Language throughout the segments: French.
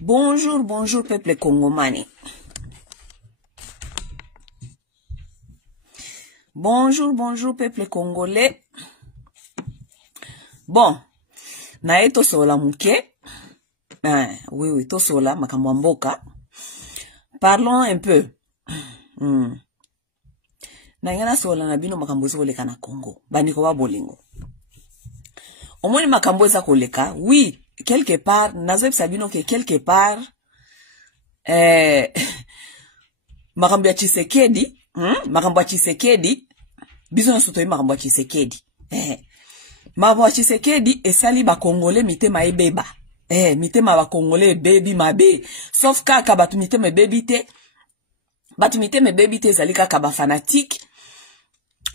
Bonjour, bonjour, peuple congomani. Bonjour, bonjour, peuple congolais. Bon, nae tosola muke. Oui, tosola, makambo mboka. Parlons un peu. Nangana sola na bino makambo koleka na Congo. Bandiko ba bolingo. Omoni makambo eza koleka, oui, quelque part, nazob sabino que quelque part, makambo ya Tshisekedi, makambo ya Tshisekedi, biso na soto makambo ya Tshisekedi. Makambo ya Tshisekedi esali ba Congolais mitema ebeba. Mitema ba Congolais baby mabe. Sauf kaka batu mitema baby te. Batu mitema baby te ezali kaka ba fanatique.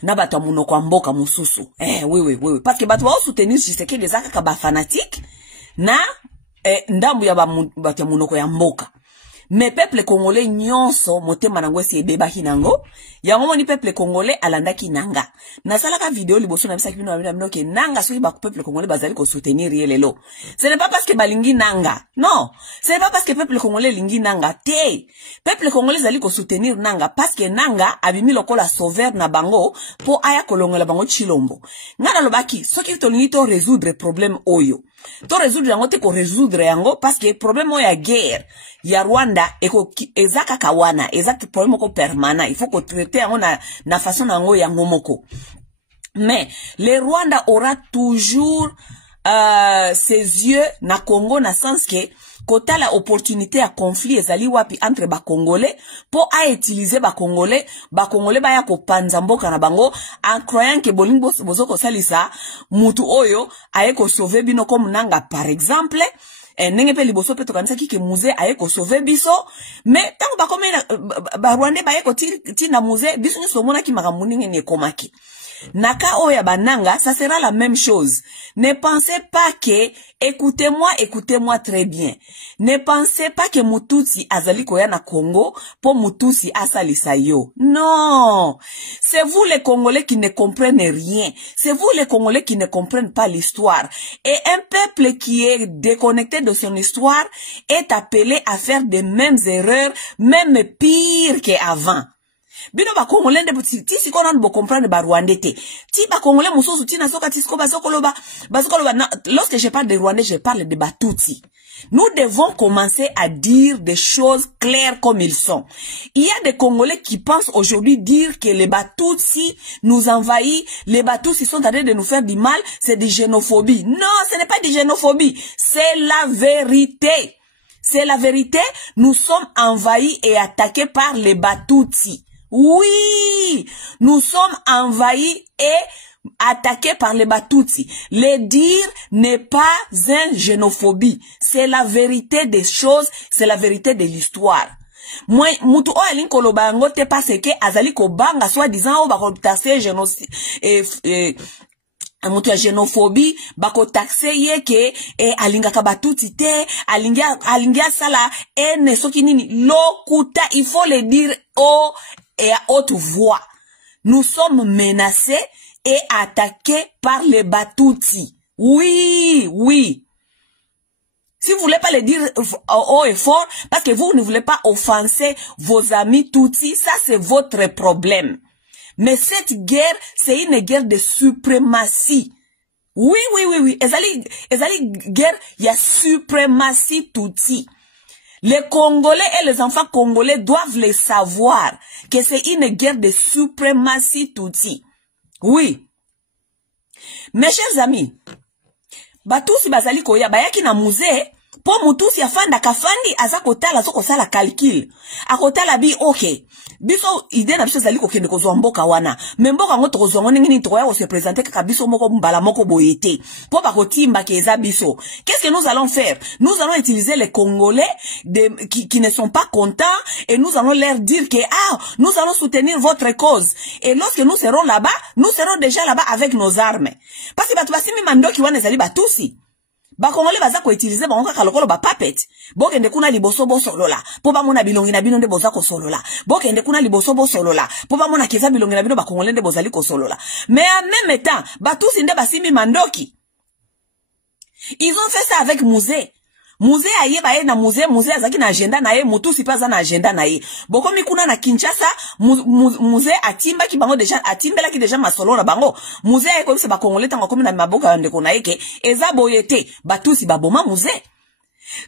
Na batu munoko mboka mususu. Oui. Parce que batu wa soutenir Tshisekedi ezaka kaka ba fanatique. Na ndambu ya batu munoko ya mboka. Mais peuple congolais nyonso motema nango esi ebeba hinango. Yango moni peuple congolais alanda kinanga. Na salaka vidéo liboso na bisaki bino ke nanga soki ba peuple congolais bazali ko soutenir yelelo. Ce n'est pas parce que balingi nanga. Non, ce n'est pas parce que peuple congolais lingi nanga te. Peuple congolais zali ko soutenir nanga parce que nanga abimi lokola sauveur na bango po aya kolongola bango Chilombo. Ngana lobaki soki tolingi to résoudre problème oyo. To résoudre yango te ko résoudre yango parce que problème oyo ya guerre ya Rwanda ezaka kawana ezaka problème ko permanent, il faut ko traiter yango na façon nango ya ngomoko. Mais le Rwanda aura toujours ses yeux na Congo na sens que kota la opportunité à conflit ezali wapi entre ba Congolais pour à utiliser ba Congolais ba ya ko panza mboka na bango en croyant que bolingo bozoko salisa mutu oyo aye ko sauver bino comme nanga par exemple. Nenge pe liboso pe tokanisa ki ke musée aye ko sauver biso mais tango ba komena ba Rwanda ba ye ko ti na musée biso nso mona ki makamuni ngene komaki. Naka oya bananga, ça sera la même chose. Ne pensez pas que, écoutez-moi très bien. Ne pensez pas que Mututsi azali koya na Congo pour Mututsi asalisa yo. Non. C'est vous les Congolais qui ne comprennent rien. C'est vous les Congolais qui ne comprennent pas l'histoire. Et un peuple qui est déconnecté de son histoire est appelé à faire des mêmes erreurs, même pire qu'avant. Bino ba Congolais de ti si konan bo comprendre ba Rwandais te. Ti ba Congolais musosu ti na soka ti sko ba sokoloba. Lorsque je parle de Rwandais, je parle de Batutsi. Nous devons commencer à dire des choses claires comme ils sont. Il y a des Congolais qui pensent aujourd'hui dire que les Batutsi nous envahissent, les Batutsi sont en train de nous faire du mal, c'est de xénophobie. Non, ce n'est pas de xénophobie, c'est la vérité. C'est la vérité, nous sommes envahis et attaqués par les Batutsi. Oui, nous sommes envahis et attaqués par les Batutsi. Le dire n'est pas une xénophobie. C'est la vérité des choses, c'est la vérité de l'histoire. Moi, mutu o alin koloba ngo te parce que azali ko banga soit disant o ba ko tasser génocide mutu ya xénophobie bako taxe ye ke alinga ka Batutsi te alinga sala ne soki nini lokuta, il faut le dire haut et à haute voix. Nous sommes menacés et attaqués par les Batutsi. Oui. Si vous voulez pas le dire haut et fort, parce que vous ne voulez pas offenser vos amis Tutsi, ça c'est votre problème. Mais cette guerre, c'est une guerre de suprématie. Oui. Ezali guerre, il y a suprématie Tutsi. Les Congolais et les enfants congolais doivent le savoir que c'est une guerre de suprématie Tutsi. Oui. Mes chers amis, Batutsi bazali koya bayaki na musée po Mututsi afanda kafandi azakotala sokosala calcul. Akotala bi okay. Biso ide na biso zali kokende kozwa mboka wana. Me mboka ngo tokozwa ngo ningini tokoya ko se présenter kaka biso moko mbala moko boyete. Po bakotimba ke eza biso. Qu'est-ce que nous allons faire? Nous allons utiliser les Congolais qui ne sont pas contents et nous allons leur dire que nous allons soutenir votre cause. Et lorsque nous serons là-bas, nous serons déjà là-bas avec nos armes. Parce que batu basimi mandoki wana ezali Batutsi. Ba Congolais baza ko utiliser bango kaka lokolo ba puppet. Bokende kuna liboso bo solola. Po ba mona bilongi na bino nde boza ko solola. Bokende kuna liboso bo solola. Po ba mona keza bilongi na bino ba Congolais nde bozali ko solola. Mais en même temps, Batutsi nde basimi mandoki. Ils ont fait ça avec musée. Musée aye baye na musée azaki na agenda na ye, mutu si pas na agenda na ye. Boko mikuna na Kinshasa, musée atimba ki bango déjà, atimbela ki déjà masolo na bango. Musée aye comme se ba Congolais tango komi na maboka ndeko na yeke, eza boyete, batu si baboma musée.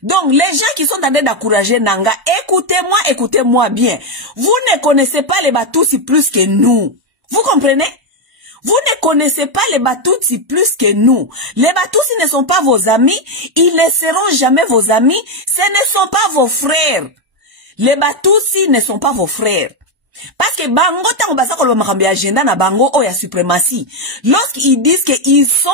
Donc, les gens qui sont en train d'encourager Nanga, écoutez-moi bien. Vous ne connaissez pas les Batoussi plus que nous. Vous comprenez? Vous ne connaissez pas les Batoussi plus que nous. Les Batoussi ne sont pas vos amis. Ils ne seront jamais vos amis. Ce ne sont pas vos frères. Les Batoussi ne sont pas vos frères. Parce que bango tango basa ko makambi agenda na bango o ya suprématie. Lorsqu'ils disent que ils sont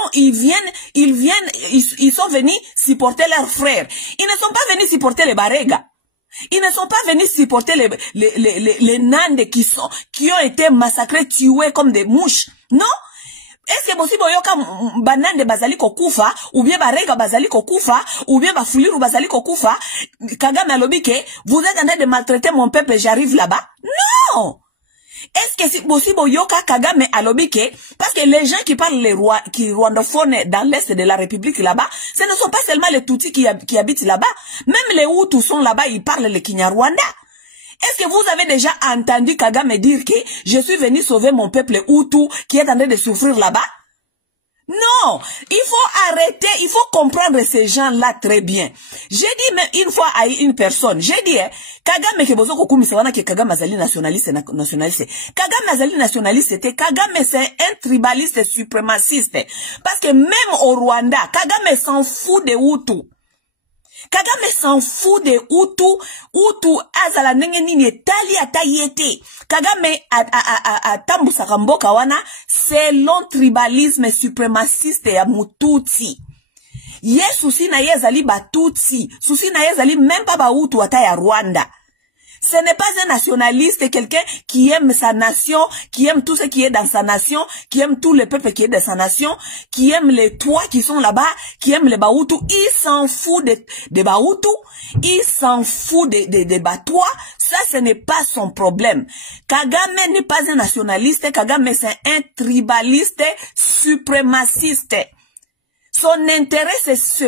venus supporter leurs frères. Ils ne sont pas venus supporter les Barega. Ils ne sont pas venus supporter les Nandes qui ont été massacrés, tués comme des mouches. Non? Est-ce que possible yoka banande bazali kokufa ou bien barega bazali kokufa ou bien bafuliru bazali kokufa Kagame alobi ke vous êtes en train de maltraiter mon peuple, j'arrive là-bas? Non! Est-ce que c'est possible yoka Kagame alobi ke parce que les gens qui parlent qui rwandophones dans l'est de la République là-bas, ce ne sont pas seulement les Tutsis qui habitent là-bas, même les Hutus sont là-bas, ils parlent le Kinyarwanda. Est-ce que vous avez déjà entendu Kagame dire que je suis venu sauver mon peuple Hutu qui est en train de souffrir là-bas? Non, il faut arrêter, il faut comprendre ces gens-là très bien. J'ai dit même une fois à une personne, j'ai dit, Kagame kebozo kokumi sawana ke Kagame azali nationaliste. Kagame azali nationaliste, c'était Kagame c'est un tribaliste suprémaciste. Parce que même au Rwanda, Kagame s'en fout des Hutus. Kagame s'en fout des Hutu azala nenge nini etali atayete. Kagame a tambusa kamboka wana selon tribalisme suprémaciste ya Mututsi. Ye susi na ye zali Batutsi, susi na ye zali même pas ba Hutu ata ya Rwanda. Ce n'est pas un nationaliste, quelqu'un qui aime sa nation, qui aime tout ce qui est dans sa nation, qui aime tout le peuple qui est dans sa nation, qui aime les toits qui sont là-bas, qui aime les Bahutus. Il s'en fout des Bahutus, il s'en fout des Batois. Ça, ce n'est pas son problème. Kagame n'est pas un nationaliste, Kagame c'est un tribaliste suprémaciste. Son intérêt se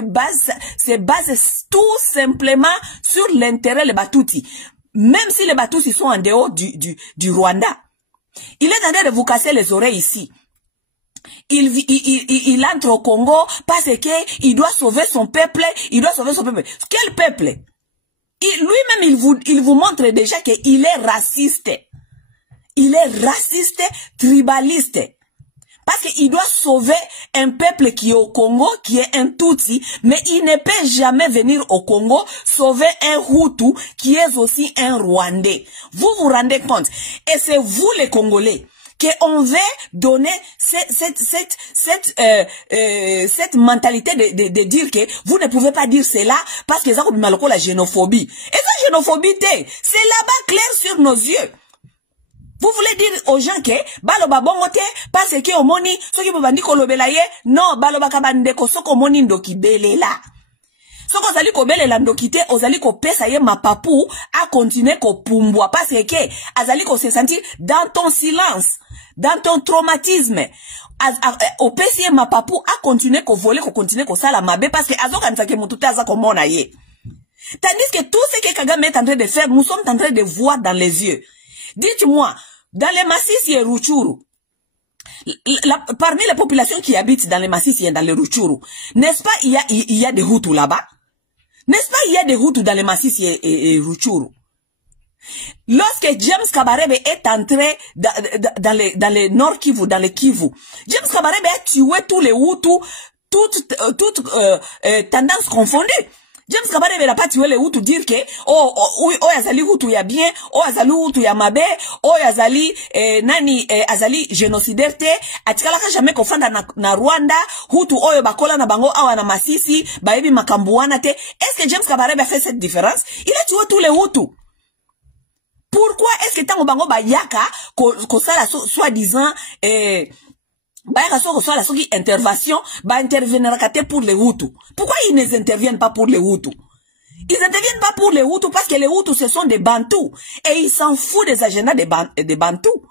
base tout simplement sur l'intérêt des Batuti. Même si les Batusi sont en dehors du Rwanda. Il est en train de vous casser les oreilles ici. Il entre au Congo parce qu'il doit sauver son peuple. Il doit sauver son peuple. Quel peuple? Lui-même, il vous montre déjà qu'il est raciste. Il est raciste, tribaliste. Parce qu'il doit sauver un peuple qui est au Congo, qui est un Tutsi, mais il ne peut jamais venir au Congo sauver un Hutu qui est aussi un Rwandais. Vous vous rendez compte? Et c'est vous les Congolais qu'on veut donner cette mentalité de dire que vous ne pouvez pas dire cela parce que ça vous la xénophobie. Et ça xénophobie, c'est là-bas clair sur nos yeux. Vous voulez dire aux gens que baloba bongote parce que omoni soki bobandi kolobela ye non baloba kabandeko soko moni ndoki belela soko zali ko belela ndoki te ozali ko pesa ye mapapu a continuer ko pumbwa parce que azali ko se sentir dans ton silence, dans ton traumatisme. Au pesa ye mapapu a continuer ko voler, ko continuer ko sala mabe parce que azoka nsake mututa aza ko mona ye. Tandis que tout ce que Kagame est en train de faire, nous sommes en train de voir dans les yeux. Dites-moi, dans les Masisi et Rutshuru, parmi les populations qui habitent dans les Masisi et dans les Rutshuru, n'est-ce pas il y a des Hutus là-bas? N'est-ce pas il y a des Hutus dans les Masisi et Rutshuru? Lorsque James Kabarebe est entré dans les Nord Kivu, dans les Kivu, James Kabarebe a tué tous les Hutus, toutes tendances confondues. James Kabarebe n'a pas tué les Hutus dire que azali Hutu ya bien, azali Hutu ya mabe, azali azali génocidaire te, atikalaka jamais kofanda na Rwanda, Hutu bakola na bango awa na Masisi, baebi makambuana te. Est-ce que James Kabarebe a fait cette différence? Il a tué tous les Hutus. Pourquoi est-ce que tango bango bayaka ko sala soi-disant intervention, intervenir pour les Hutus. Pourquoi ils ne interviennent pas pour les Hutus? Ils n'interviennent pas pour les Hutus parce que les Hutus ce sont des Bantous et ils s'en foutent des agendas des Bantous.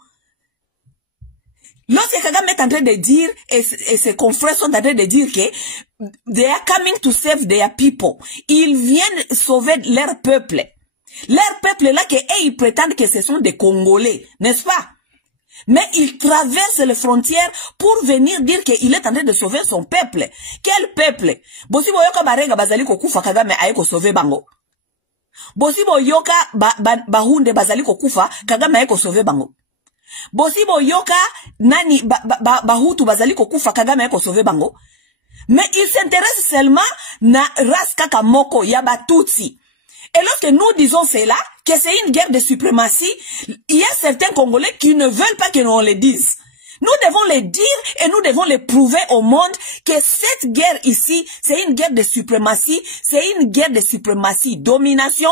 Lorsque Kagame est en train de dire, et ses confrères sont en train de dire que they are coming to save their people. Ils viennent sauver leur peuple. Leur peuple là, ils prétendent que ce sont des Congolais, n'est-ce pas? Mais il traverse les frontières pour venir dire qu'il est en train de sauver son peuple. Quel peuple? Bosi boyoka barega bazali kokufa Kagame aye sauver bango. Bosi boyoka bahunde bazali kokufa Kagame aye sauver bango. Bosi boyoka nani bahutu bazali kokufa Kagame aye sauver bango. Mais il s'intéresse seulement na race kaka moko ya batutsi. Et lorsque nous disons cela, que c'est une guerre de suprématie, il y a certains Congolais qui ne veulent pas que l'on le dise. Nous devons le dire et nous devons le prouver au monde que cette guerre ici, c'est une guerre de suprématie, c'est une guerre de suprématie, domination,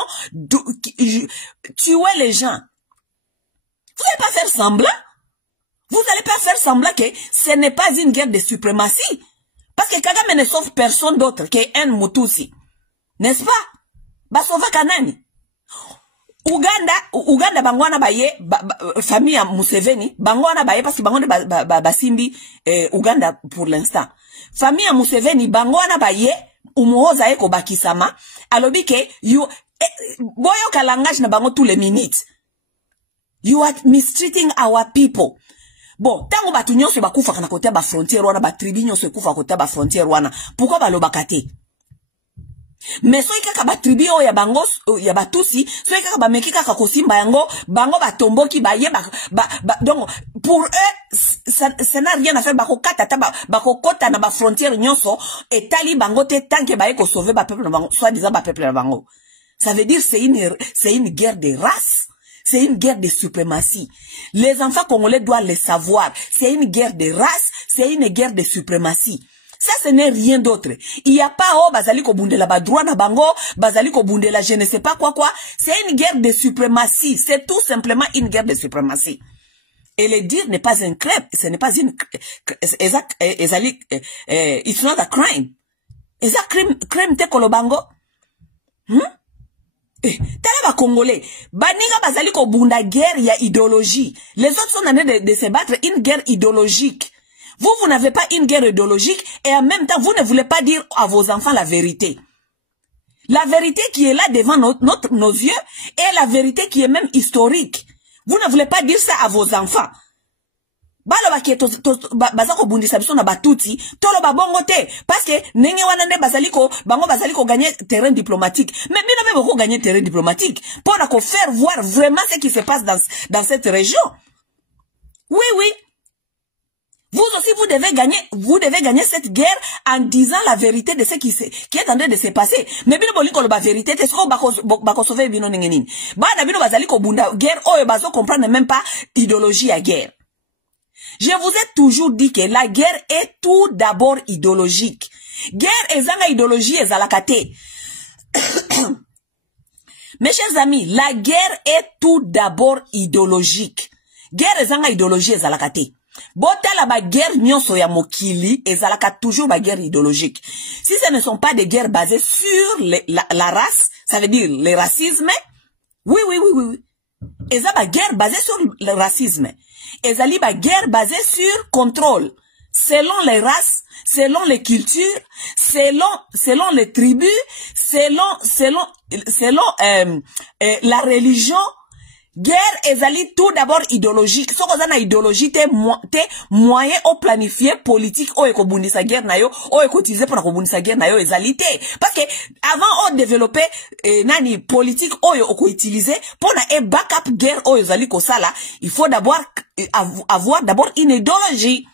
tuer les gens. Vous n'allez pas faire semblant. Vous n'allez pas faire semblant que ce n'est pas une guerre de suprématie. Parce que Kagame ne sauve personne d'autre qu'un Mutusi. N'est-ce pas? Basova kanani. Uganda bangwana baye famille ya Museveni bangwana baye parce que bangwana basimbi Uganda pour l'instant. Famille ya Museveni bangwana baye umuhoza eko bakisama alobi ke you boyo ka langage na bango tous les minutes. You are mistreating our people. Bon, tango batu nyonso bakufa kana kote ba frontière wana ba tribu nyonso kufa kote ba frontière wana. Pourquoi balobaka te? Mais so ikaka ba tribu o ya bango ya batusi, so ikaka ba meki kaka kosimba yango, bango ba tomboki ba ye donc pour eux ça n'a rien à faire bako kata ta bako kota na ba frontière nyonso etali bango te tant que ba eko sauver ba peuple na bango, soit disant ba peuple na bango. Ça veut dire c'est une guerre de race. C'est une guerre de suprématie. Les enfants congolais doivent le savoir. C'est une guerre de race, c'est une guerre de suprématie. Ça, ce n'est rien d'autre. Il n'y a pas, oh, bazali ko bundela ba droit na bango, bazali ko bundela je ne sais pas quoi. C'est une guerre de suprématie. C'est tout simplement une guerre de suprématie. Et le dire n'est pas un crime. Ce n'est pas une, it's not a crime. Is a crime te kolobango? Tala ba Congolais, baninga bazali ko bunda guerre ya idéologie. Les autres sont en train de se battre une guerre idéologique. Vous n'avez pas une guerre idéologique et en même temps, vous ne voulez pas dire à vos enfants la vérité. La vérité qui est là devant nos yeux est la vérité qui est même historique. Vous ne voulez pas dire ça à vos enfants. Baloba ki bazako bundisa biso na batuti tolo babongo te parce que nenge wana nde bazaliko gagner terrain diplomatique mais bino be boko gagner terrain diplomatique pour na ko faire voir vraiment ce qui se passe dans cette région. Oui. Vous aussi vous devez gagner cette guerre en disant la vérité de ce qui est en train de se passer. Mais bino boliko la vérité te sko bako sauver bino nenge nini. Bana bino bazaliko bunda guerre oyo bazo comprendre même pas idéologie à guerre. Je vous ai toujours dit que la guerre est tout d'abord idéologique. Guerre ezanga idéologie ezalakate. Mes chers amis, la guerre est tout d'abord idéologique. Guerre ezanga idéologie ezalakate. Botala ba guerre nyonso ya mokili ezalaka toujours ba guerre idéologique. Si ce ne sont pas des guerres basées sur la race, ça veut dire le racisme. Oui. Eza ba guerre basée sur le racisme. Ezali ba guerre basée sur contrôle. Selon les races, selon les cultures, selon les tribus, selon la religion. Guerre ezali tout d'abord idéologique. So kozana idéologie te moyen au planifier politique o ekobundisa guerre na yo, o ekotiser pour ekobundisa guerre na yo ezali te. Parce que avant on développer nani politique o oko utiliser pour na backup guerre o ezali ko sala, il faut d'abord avoir d'abord une idéologie.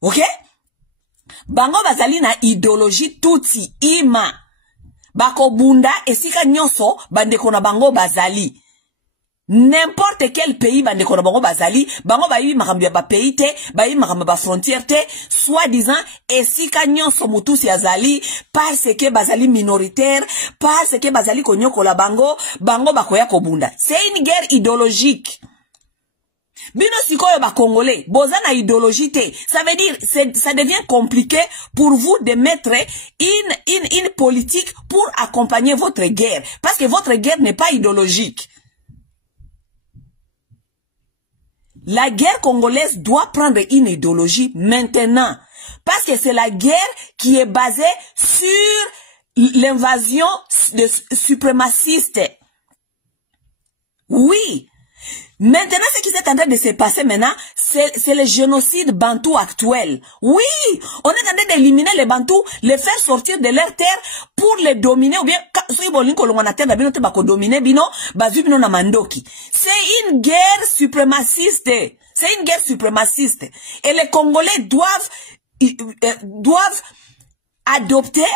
OK? Bango bazali na idéologie tuti ima. Bako bunda esika nyonso bandeko na bango bazali. N'importe quel pays bandeko na bango bazali, bango bayi makambi ya ba pays te, bayi makambi ba frontière te, soi-disant esika nyonso mutusi azali parce que bazali minoritaire, parce que bazali konyoko la bango bakoya kobunda. C'est une guerre idéologique. Bino sikoyo ba Congolais, bozana idéologie te. Ça veut dire ça devient compliqué pour vous de mettre une politique pour accompagner votre guerre parce que votre guerre n'est pas idéologique. La guerre congolaise doit prendre une idéologie maintenant. Parce que c'est la guerre qui est basée sur l'invasion de suprémacistes. Oui. Maintenant, ce qui est en train de se passer maintenant, c'est le génocide bantou actuel. Oui, on est en train d'éliminer les bantous, les faire sortir de leur terre pour les dominer, ou bien, c'est une guerre suprémaciste. C'est une guerre suprémaciste. Et les Congolais doivent adopter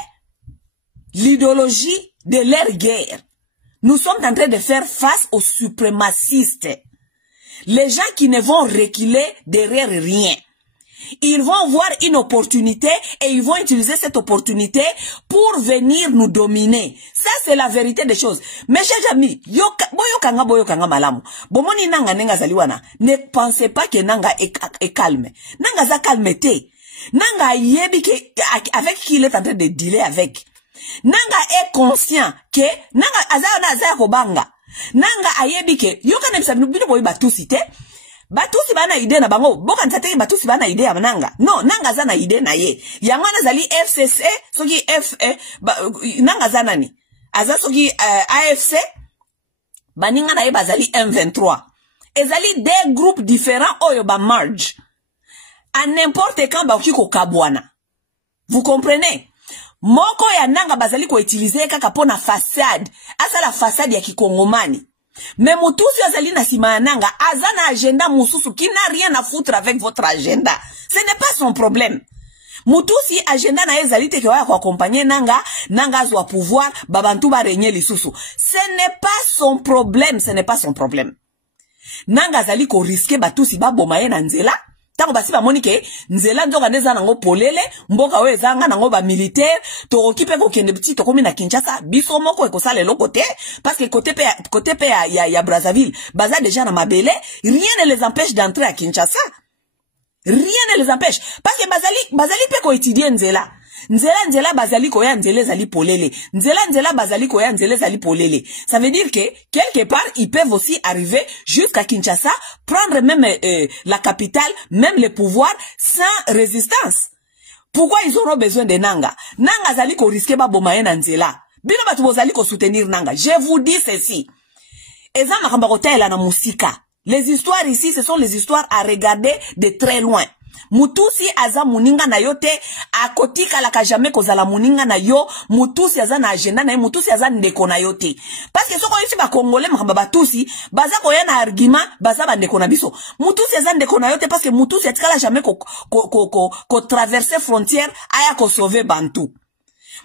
l'idéologie de leur guerre. Nous sommes en train de faire face aux suprémacistes. Les gens qui ne vont reculer derrière rien. Ils vont voir une opportunité et ils vont utiliser cette opportunité pour venir nous dominer. Ça, c'est la vérité des choses. Mes chers amis, boyokanga malamu. Bomoni nanga nenga zaliwana. Ne pensez pas que nanga est calme. Nanga za calme te. Nanga yebi avec qui il est en train de dealer avec. Nanga est conscient que nanga azaya kobanga. Nanga ayebi ke yoka nemsa bino boyi batusi te. Batusi bana ide na bango boka nsate batusi bana ide ya nanga. No, nanga za na ide na ye. Yangana zali FCC soki nanga za nani? Aza soki AFC baninga na ye bazali M23. Ezali des groupes différents oyo ba merge. À n'importe quand ba kiko kabwana. Vous comprenez? Moko ya nanga bazali ko utiliser kaka pona façade. Asa la façade ya kikongomani. Mais mutusi azali na sima nanga azana agenda mususu qui n'a rien à foutre avec votre agenda. Ce n'est pas son problème. Mutusi agenda na ezali te kwa accompagner nanga zwa pouvoir babantu ba régner lisusu. Ce n'est pas son problème, ce n'est pas son problème. Nanga azali ko risquer batusi ba bomaye na nzela. Tango basi ba monike nzela nzoka neza nango polele mboka we zanga nango ba militaire to okipe ko kende petit to komi na Kinshasa biso moko eko sala le côté parce que côté pe ya Brazzaville baza déjà na mabele rien ne les empêche d'entrer à Kinshasa. Rien ne les empêche parce que bazali pe ko étudier nzela bazali ko ya nzela zali polele nzela bazali ko ya nzela zali polele. Ça veut dire que quelque part ils peuvent aussi arriver jusqu'à Kinshasa, prendre même la capitale, même le pouvoir sans résistance. Pourquoi ils auront besoin de nanga? Nanga zali ko risquer ba bomaye na nzela. Bino batu bozali ko soutenir nanga. Je vous dis ceci. Eza makamba kotela na musika. Les histoires ici, ce sont les histoires à regarder de très loin. Mutusi aza muninga na yote akotika la kajame kozala muninga na yo mutusi aza na agenda na mutusi aza ndeko na yote parce que soko ici ba congolais makamba batusi baza koya na argument baza ba ndeko na biso mutusi aza ndeko na yote parce que mutusi atikala jamais ko traverser frontière aya ko sauver bantu.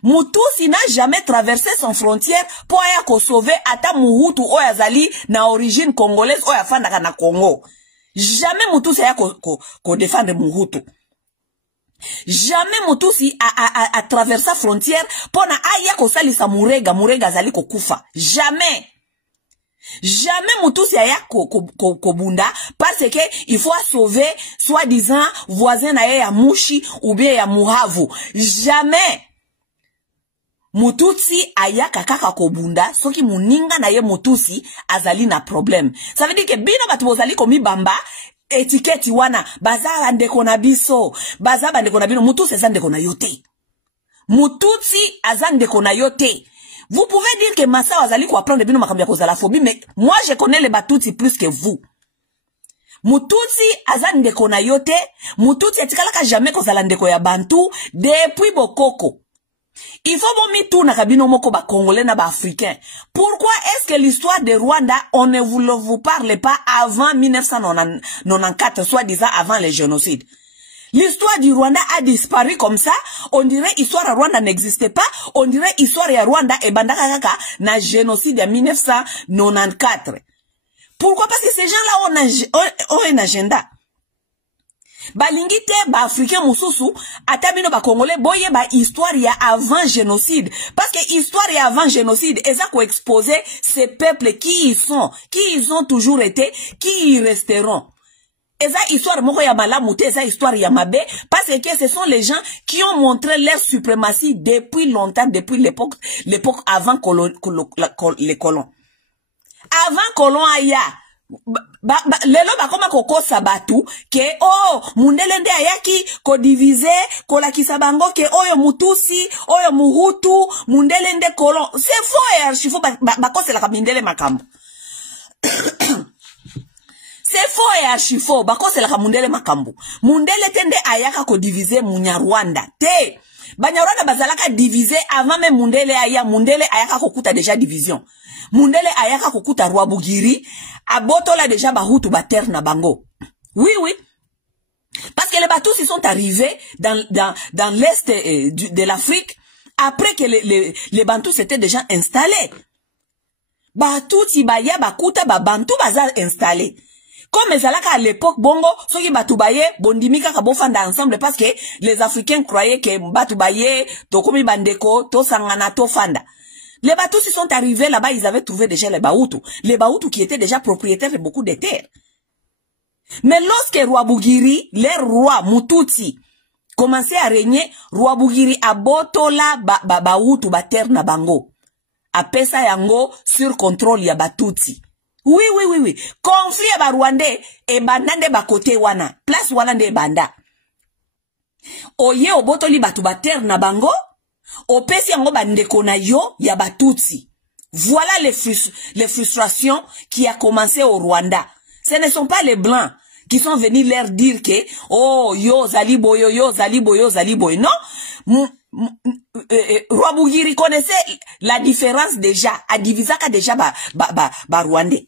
Mutusi n'a jamais traversé son frontière pour aya ko sauver ata muhutu oyazali na origine congolaise oyafanda na Congo. Jamais Mutusi a ko défendre Muhutu. Jamais Mutusi a traversé la frontière pour na aya ko salisa murega zali ko kufa. Jamais. Jamais Mutusi aya ko bunda parce que il faut sauver soi-disant voisin na ya Mushi ou bien ya Muhavu. Jamais. Mutusi aya kakaka kobunda soki muninga na ye Mutusi azali na problème. Ça veut dire que bino batu bozali komi bamba étiquette wana baza ndeko na biso baza bandeko na bino Mutusi azande kona yote. Mutusi azande kona yote. Vous pouvez dire que Massa azali ko apprendre bino makambi ya kozala phobie mais moi je connais les Batuti plus que vous. Mutusi azande kona yote, Mutusi atikala ka jamais kozala ndeko ya Bantu depuis Bokoko. Il faut bomber tout na kabino moko ba congolais na ba africain. Pourquoi est-ce que l'histoire de Rwanda on ne vous parle pas avant 1994 soi-disant avant le génocide? L'histoire du Rwanda a disparu comme ça, on dirait l'histoire de Rwanda n'existait pas, on dirait l'histoire de Rwanda et bandaka kaka na génocide en 1994. Pourquoi? Parce que ces gens-là ont un agenda. Balingite ba africain mususu atabino ba congolais boye ba histoire ya avant génocide parce que histoire ya avant génocide eza ko exposer ces peuples qui ils ont toujours été, qui y resteront. Eza histoire moko ya malamu te, eza histoire ya mabe parce que ce sont les gens qui ont montré leur suprématie depuis longtemps, depuis l'époque avant les colons. Avant colon aya lelo bakoma kokosa batu ke oh mundele nde ayaki ko diviser ko lakisa bango ke oyo mutusi oyo muhutu mundele nde kolon c'est faux et archifaux bakosela ka mindele makambo c'est faux et archifaux bakosela ka mundele makambo mundele tende ayaka ko diviser munyarwanda te banyarwanda bazalaka diviser avant même mundele ayaka kokuta déjà division mundele ayaka kokuta Rwabugiri abotola déjà bahutu bater na bango. Oui, oui. Parce que les Batous ils sont arrivés dans l'est de l'Afrique après que les Bantous s'étaient déjà installés. Batouti baya bakuta babantu baza installés. Comme ezalaka à l'époque bongo, ceux qui batoubaye bondimika ka bofanda ensemble parce que les Africains croyaient que batoubaye tokomi bandeko to sangana to fanda. Les Batous ils sont arrivés là-bas, ils avaient trouvé déjà les Bahutus. Les Bahutus qui étaient déjà propriétaires de beaucoup de terres. Mais lorsque Rwabugiri, leur roi Mututi, commençait à régner, Rwabugiri a botola Bahutu bater na bango. A pesa yango sur contrôle ya Batuti. Oui, oui, oui, oui. Conflit ya Rwandais et bandande bakote wana. Place wana de banda. Oye obotoli batu bater na bango. Opesi yango bandeko na yo ya Batutsi. Voilà les frustrations qui a commencé au Rwanda. Ce ne sont pas les blancs qui sont venus leur dire que oh yo zaliboyo yo zaliboyo zaliboyo. Non, Rwabugiri connaissait la différence déjà. A divisaka déjà ba Rwandais.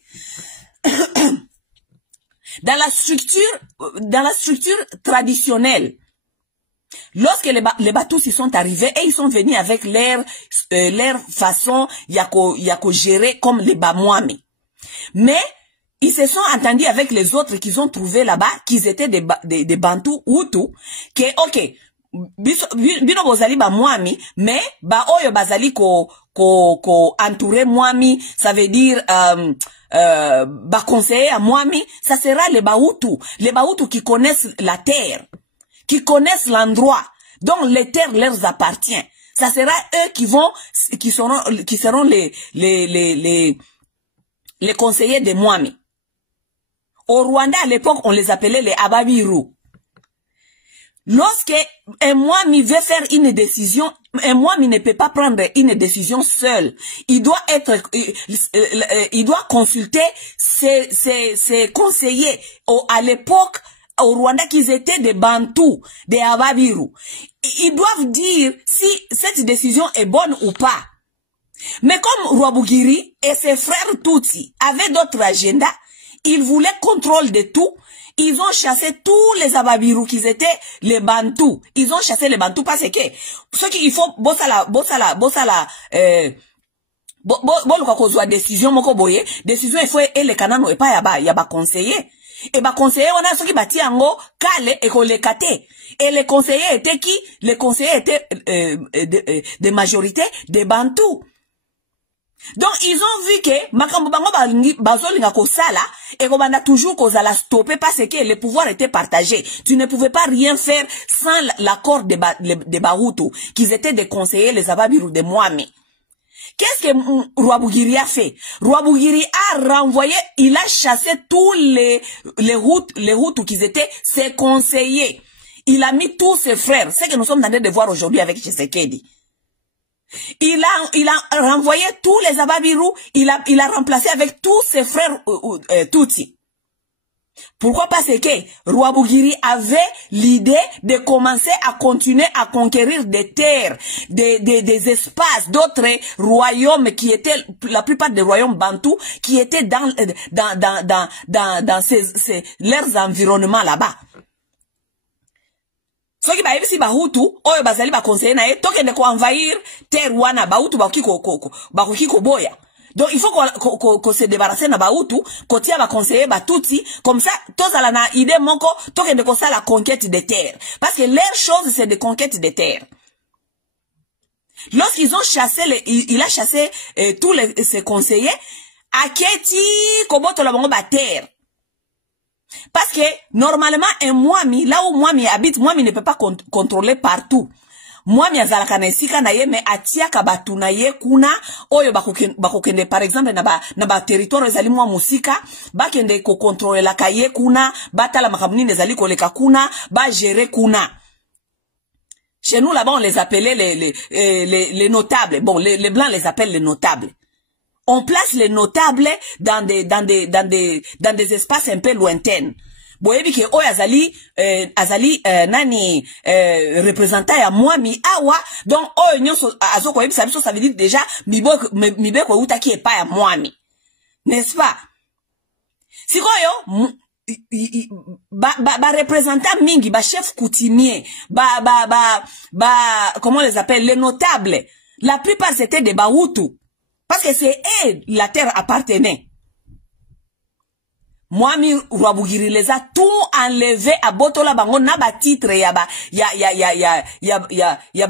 Dans la structure traditionnelle. Lorsque les Batous ils sont arrivés et ils sont venus avec leur façon yako gérer comme les Bamouami. Mais ils se sont entendus avec les autres qu'ils ont trouvé là-bas qu'ils étaient des Bantous Hutu que ok bino bozali Bamouami mais ba oyo bazali ko entourer Mwami ça veut dire ba conseiller à Mwami ça sera les Bahutus qui connaissent la terre qui connaissent l'endroit dont les terres leur appartient. Ça sera eux qui seront les conseillers de Mwami. Au Rwanda, à l'époque, on les appelait les Ababiru. Lorsque un Mwami veut faire une décision, un Mwami ne peut pas prendre une décision seul. Il doit consulter ses conseillers. À l'époque, au Rwanda qu'ils étaient des Bantous, des Ababiru. Ils doivent dire si cette décision est bonne ou pas. Mais comme Rwabugiri et ses frères Tutsi avaient d'autres agendas, ils voulaient contrôle de tout. Ils ont chassé tous les Ababiru qui étaient les Bantous. Ils ont chassé les Bantous parce que ce qu'il faut bossala décision moko boye décision il faut et les canano et pas yaba conseiller. Et bah conseiller on a ceux qui bâti ango kale et qu'on les kate et les conseillers étaient qui? Les conseillers étaient de majorité des Bantous. Donc ils ont vu que makambo bango bazolinga ko sala et qu'on a toujours kozala stopper parce que le pouvoir était partagé. Tu ne pouvais pas rien faire sans l'accord des Bahutus qui étaient des conseillers les Ababiru de Mwami. Qu'est-ce que Rwabugiri a fait? Rwabugiri a renvoyé, il a chassé tous les Hutus qui étaient ses conseillers. Il a mis tous ses frères, ce que nous sommes en train de voir aujourd'hui avec Tshisekedi. Il a renvoyé tous les Ababiru, il a remplacé avec tous ses frères Tutsi. Pourquoi? Parce que Rwabugiri avait l'idée de commencer à continuer à conquérir des terres, des espaces, d'autres royaumes qui étaient, la plupart des royaumes bantous, qui étaient dans leurs environnements là-bas. Ce qui va si Bahutu, oyo bazali ba conseiller na toke de ko envahir terre wana Bahutu bakoki ko boya. Donc il faut qu'on se débarrasse na Bahutu, qu'on tia ba conseiller Batutsi, comme ça tozala na idée moko toke de ko ça la conquête des terres. Parce que leur chose c'est de conquête des terres. Lorsqu'ils ont chassé il a chassé tous ses conseillers, aketi koboto la bango ba terre. Parce que, normalement, un Mwami, là où Mwami habite, Mwami ne peut pas contrôler partout. mwami azalaka na esika na ye me atiaka batu na ye kuna oyo bakokende par exemple na ba territoire ezali mwa musika bakende ko contrôler la kaye kuna batala makambo nini ezali koleka kuna ba gérer kuna. Chez nous là-bas on les appelait les notables. Bon, les blancs les appellent les notables. On place les notables dans des espaces un peu lointains. Boyebi ke oyo azali nani représentant ya mwami awa, donc oyo nyonso azoko yebi sabiso, ça veut dire déjà mibeko utaki epa ya mwami, n'est-ce pas? Sikoyo ba représentant mingi, ba chef coutumier, comment on les appelle, les notables, la plupart c'était des Bahutu, parce que c'est eux la terre appartenait. Mwami Rwabugiri les a tout enlevé à Botola bango na ba titre ya ba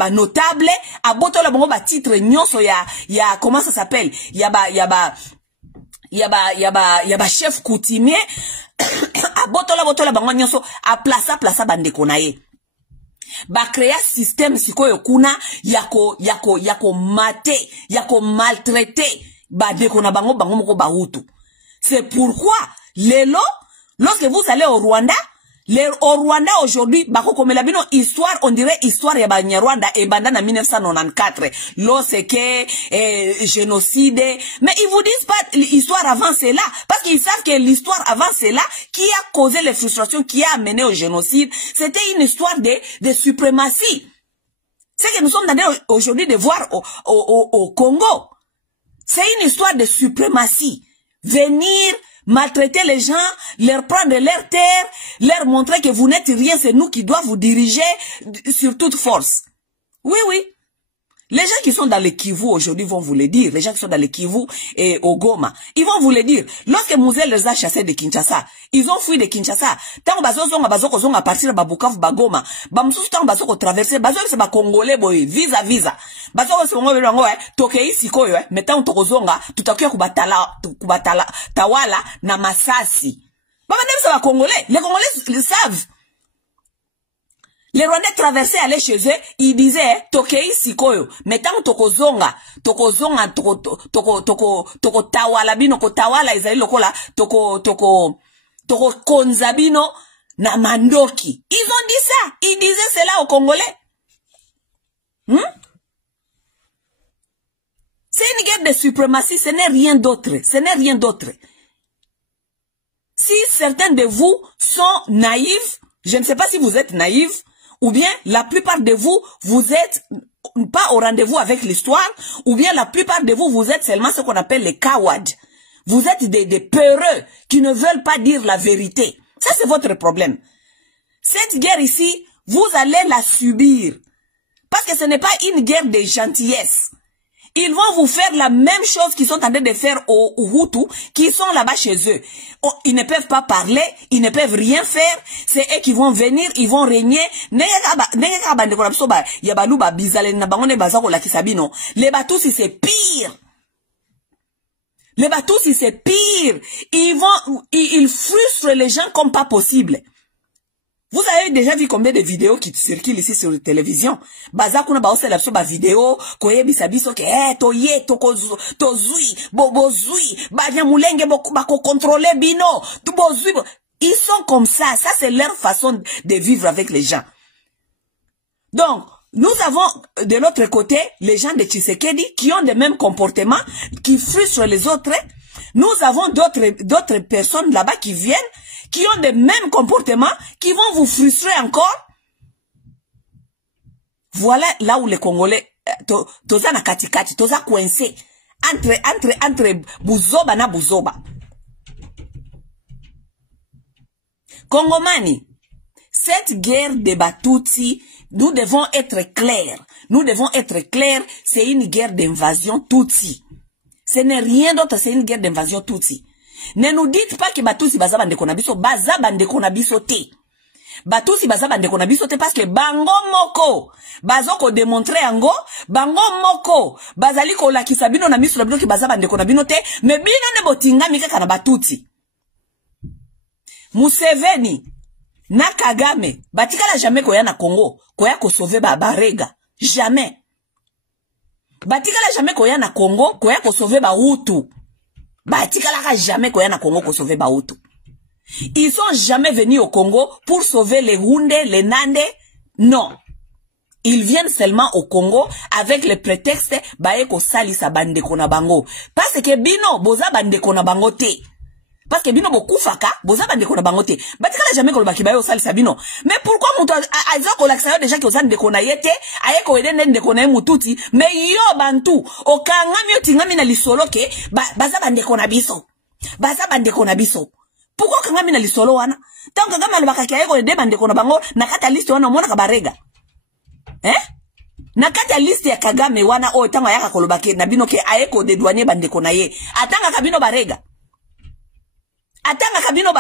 notable, à Botola bango ba titre nyonso ya comment ça s'appelle, ya ba chef coutumier, à Botola bango nyonso a plaça bandeko na ye. Ba créer système sikoyo kuna yako mate, yako maltraiter ba deko na bango moko Bahutu. C'est pourquoi lorsque vous allez au Rwanda aujourd'hui, bako komela bino histoire, on dirait histoire ya Banyarwanda et bandana 1994, lorsque génocide, mais ils vous disent pas l'histoire avant cela, parce qu'ils savent que l'histoire avant cela, qui a causé les frustrations, qui a amené au génocide, c'était une histoire de suprématie. C'est que nous sommes en train aujourd'hui de voir au Congo. C'est une histoire de suprématie. Venir maltraiter les gens, leur prendre leur terre, leur montrer que vous n'êtes rien, c'est nous qui doivent vous diriger sur toute force. Oui, oui. Les gens qui sont dans le Kivu aujourd'hui vont vous le dire. Les gens qui sont dans le Kivu et au Goma, ils vont vous le dire. Lorsque Mouzel les a chassés de Kinshasa, ils ont fui de Kinshasa. Tant bazoko à partir de Bukavu, Bagoma, bamsous tant bazoko traverser, bazoko c'est ba Congolais boy, visa. Bazoko c'est ngo belongo tokei sikoyo mais tant tokozonga tutakuya kubatala tawala na Masasi. Baba nem c'est ba Congolais. Les Congolais le savent. Les Rwandais traversaient, allaient chez eux, ils disaient, tokei sikoyo, mettant toko tawala bino, ko tawala izali lokola, toko konzabino na mandoki. Ils ont dit ça, ils disaient cela aux Congolais. C'est une guerre de suprématie, ce n'est rien d'autre, Si certains de vous sont naïfs, je ne sais pas si vous êtes naïfs, ou bien la plupart de vous, vous êtes pas au rendez-vous avec l'histoire, ou bien la plupart de vous, vous êtes seulement ce qu'on appelle les cowards. Vous êtes des peureux qui ne veulent pas dire la vérité. Ça, c'est votre problème. Cette guerre ici, vous allez la subir. Parce que ce n'est pas une guerre de gentillesse. Ils vont vous faire la même chose qu'ils sont en train de faire aux Hutus, qui sont là-bas chez eux. Oh, ils ne peuvent pas parler, ils ne peuvent rien faire. C'est eux qui vont venir, ils vont régner. Les Batusi, c'est pire. Les Batusi, c'est pire. Ils frustrent les gens comme pas possible. Vous avez déjà vu combien de vidéos qui circulent ici sur la télévision? Bazakuna baose la so ba vidéo, koye bisabiso ke toye tozui, bobozui, banya mulenge bako contrôler bino, tubozui. Ils sont comme ça c'est leur façon de vivre avec les gens. Donc, nous avons de l'autre côté les gens de Tshisekedi qui ont le même comportement, qui frustrent les autres. Nous avons d'autres personnes là-bas qui viennent, qui ont le même comportement, qui vont vous frustrer encore. Voilà là où les Congolais, toza na katikati, toza coincé, entre buzoba na buzoba. Congomani, cette guerre de Batutsi, nous devons être clairs. C'est une guerre d'invasion Tutsi. Ce n'est rien d'autre, c'est une guerre d'invasion Tutsi. Ne nous dites pas que Batusi baza bandeko na biso, baza bandeko na biso te. Batusi baza bandeko na biso te parce que bango moko bazoko démontrer ango, bango moko bazali ko lakisa bino na miso na bino ki baza bandeko na bino te, mais bino ne botinga mika na Batusi. Museveni na Kagame batikala jamais koya na Congo, koya ko sauver ba Barega. Jamais. Batikala jamais koya na Congo, koya ko sauver ba Hutu. Batikala jamais koya na Congo ko sauver ba Hutu. Ils sont jamais venus au Congo pour sauver les Houndé, les Nandé. Non. Ils viennent seulement au Congo avec le prétexte bae ko salisa bandeko na bango. Parce que bino boza bandeko na bango te. Parce que bino bokufaka boza bandeko na bango te. Batikala jamais ko baki bae o salisa bino. Mais pourquoi muto aza ko laksayo déjà que ozan ndeko na yete, aye ko ede ndeko na mututi, mais yo bantu okangami otingami na lisolo ke baza bandeko na biso. Baza bandeko na biso. Pourquoi kangami na lisolo wana? Tango kangami alobaka ke aye ko ede bandeko na bango na kata liste wana mona ka barega. Na kati ya liste ya Kagame wana o tanga yaka kolobake na bino ke aeko de douanier bandeko na ye atanga kabino barega atanga kabino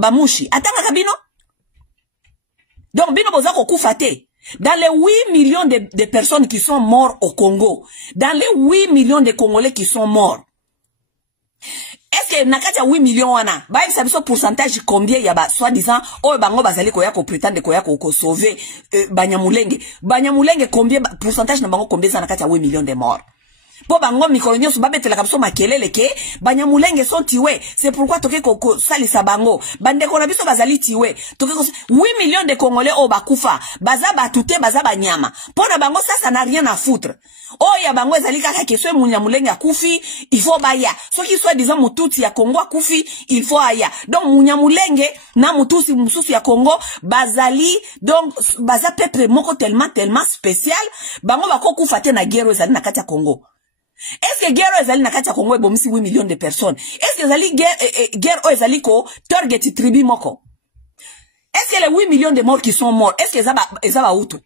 bamushi atanga kabino donc bino boza ko kufate dans les 8 millions de personnes qui sont mortes au Congo, dans les 8 millions de Congolais qui sont morts, est-ce que nakati ya 8 millions wana ba bisa biso pourcentage combien ya ba soi-disant o bango bazali ko ya ko prétendre ko ya ko sauver Banyamulenge combien pourcentage na bango combien ça nakati ya 8 millions de morts po bango mikolonyo so babetela kapso makelele ke Banyamulenge sont tués, c'est pourquoi toke ko salisa bango bandeko na biso bazali tués toke 8 millions de Congolais o bakufa baza batute baza banyama pona bango ça n'a rien à foutre. Oh ya bango ezali kaka keswe Munyamulenge akufi il faut baya so qui soit disant mututi ya Congo akufi il faut aya donc Munyamulenge na mutusi mususu ya Congo bazali donc baza peuple moko tellement spécial bango bako kufa te na guerre ezali na kati ya Congo. Est-ce que guerre ezali na kati ya Congo ebomisi 8 millions de personnes? Est-ce que ezali guerre o ezali ko target tribu moko? Est-ce que les 8 millions de morts qui sont morts est-ce que ezaba Hutu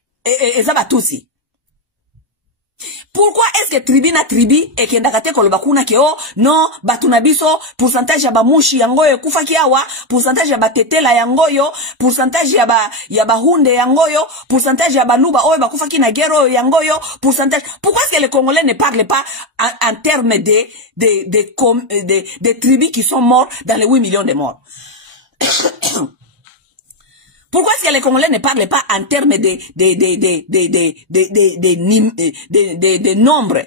ezaba Tutsi? Pourquoi est-ce que tribi na tribi et kendakate koloba kuna ke oh non batuna biso pourcentage ya bamushi yangoyo kufa kiawa pourcentage ya batetela yangoyo pourcentage ya ba hunde yangoyo pourcentage ya baluba oyo bakufa kina gero yangoyo pourcentage. Pourquoi est-ce que les Congolais ne parlent pas en termes de tribus qui sont morts dans les 8 millions de morts? Pourquoi est-ce que les Congolais ne parlent pas en termes de nombre?